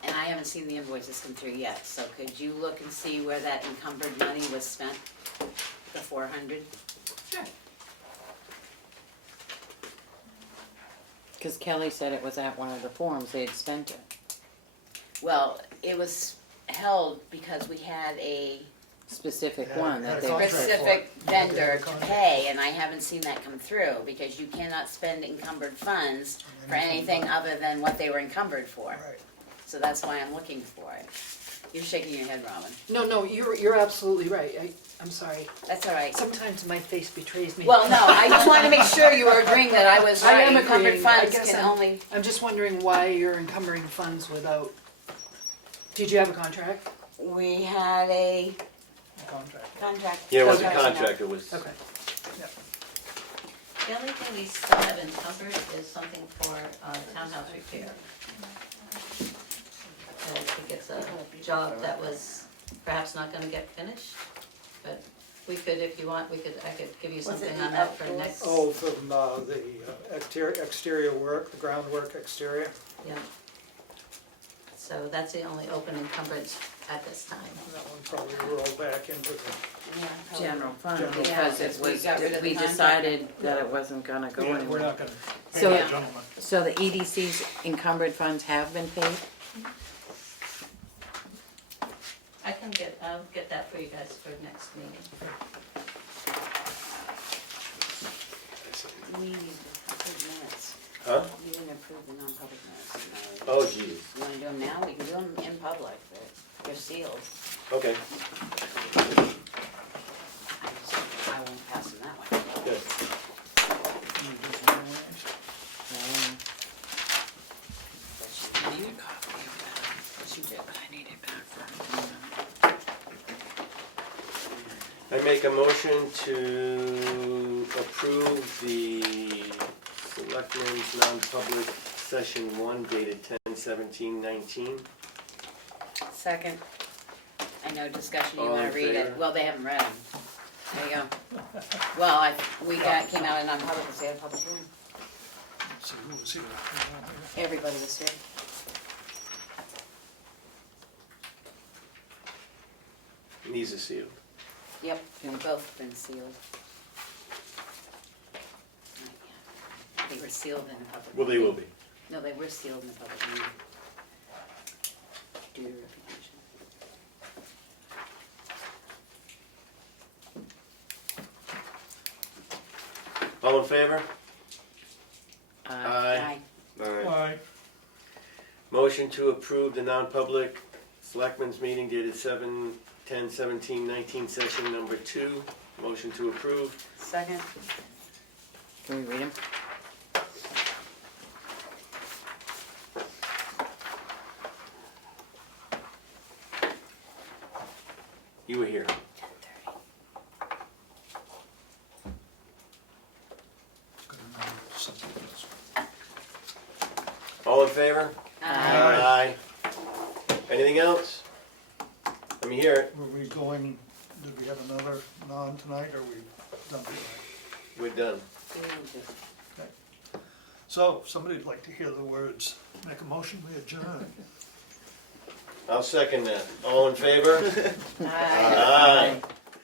and I haven't seen the invoices come through yet, so could you look and see where that encumbered money was spent, the 400? Sure. because Kelly said it was at one of the forums, they had spent it. Well, it was held because we had a Specific Yeah, one had that a they. contract. specific for it. Yeah, vendor to contract. pay, and I haven't seen that come through, because you cannot spend encumbered funds for anything other than what they were encumbered for. Right. So that's why I'm looking for it. You're shaking your head, Robin. No, you're absolutely right. I'm sorry. That's all right. Sometimes my face betrays me. Well, no, I just wanted to make sure you were agreeing that I was I right. am Encumbered agreeing. I funds guess can only, I'm just wondering why you're encumbering funds without, did you have a contract? we had a Contract. contract. Yeah, it wasn't a Okay. contract, it was. Okay. The only thing we still have encumbered is something for townhouse repair. I think it's a job that was perhaps not gonna get finished, but we could, if you want, I could give you Was it something the on that for outdoors? next. Oh, from the exterior work, the groundwork exterior? Yeah. So that's the only open encumbrance at this time. That one probably rolled back into the, Yeah, probably. General fund, General because fund. it We was, got rid of the we contract. decided that it wasn't gonna go yeah, we're anywhere. not gonna pay So- that gentleman. So the EDC's encumbered funds have been paid? I'll get that for you guys for next meeting. We need to approve minutes. Huh? You didn't approve the non-public minutes. Oh, geez. You wanna do them now? We can do them in public, they're sealed. Okay, I won't pass them that way. good. I need a copy of that. Yes, you do. But I need it back for. I make a motion to approve the Selectmen's non-public session 1 dated 10/17/19. Second. I know discussion, you All wanna in read it, favor? well, they haven't read them. There you go. Well, came out in non-public because they had a public hearing. See who was here. Everybody was here. And these are sealed. Yep, they've both been sealed. Not yet. They were sealed in the public. Well, they will be. No, they were sealed in the public meeting. Due to reputation. All in favor? Aye. Aye. Motion to approve the non-public selectmen's meeting dated 7/10/17/19, session number 2. Motion to approve. Second? Can we read them? You were here. All in favor? Aye. Anything else? Let me hear it. Were we going, did we have another non tonight, or we done tonight? We're done. So, if somebody'd like to hear the words, make a motion, we adjourn. I'll second that. All in favor? Aye. Aye.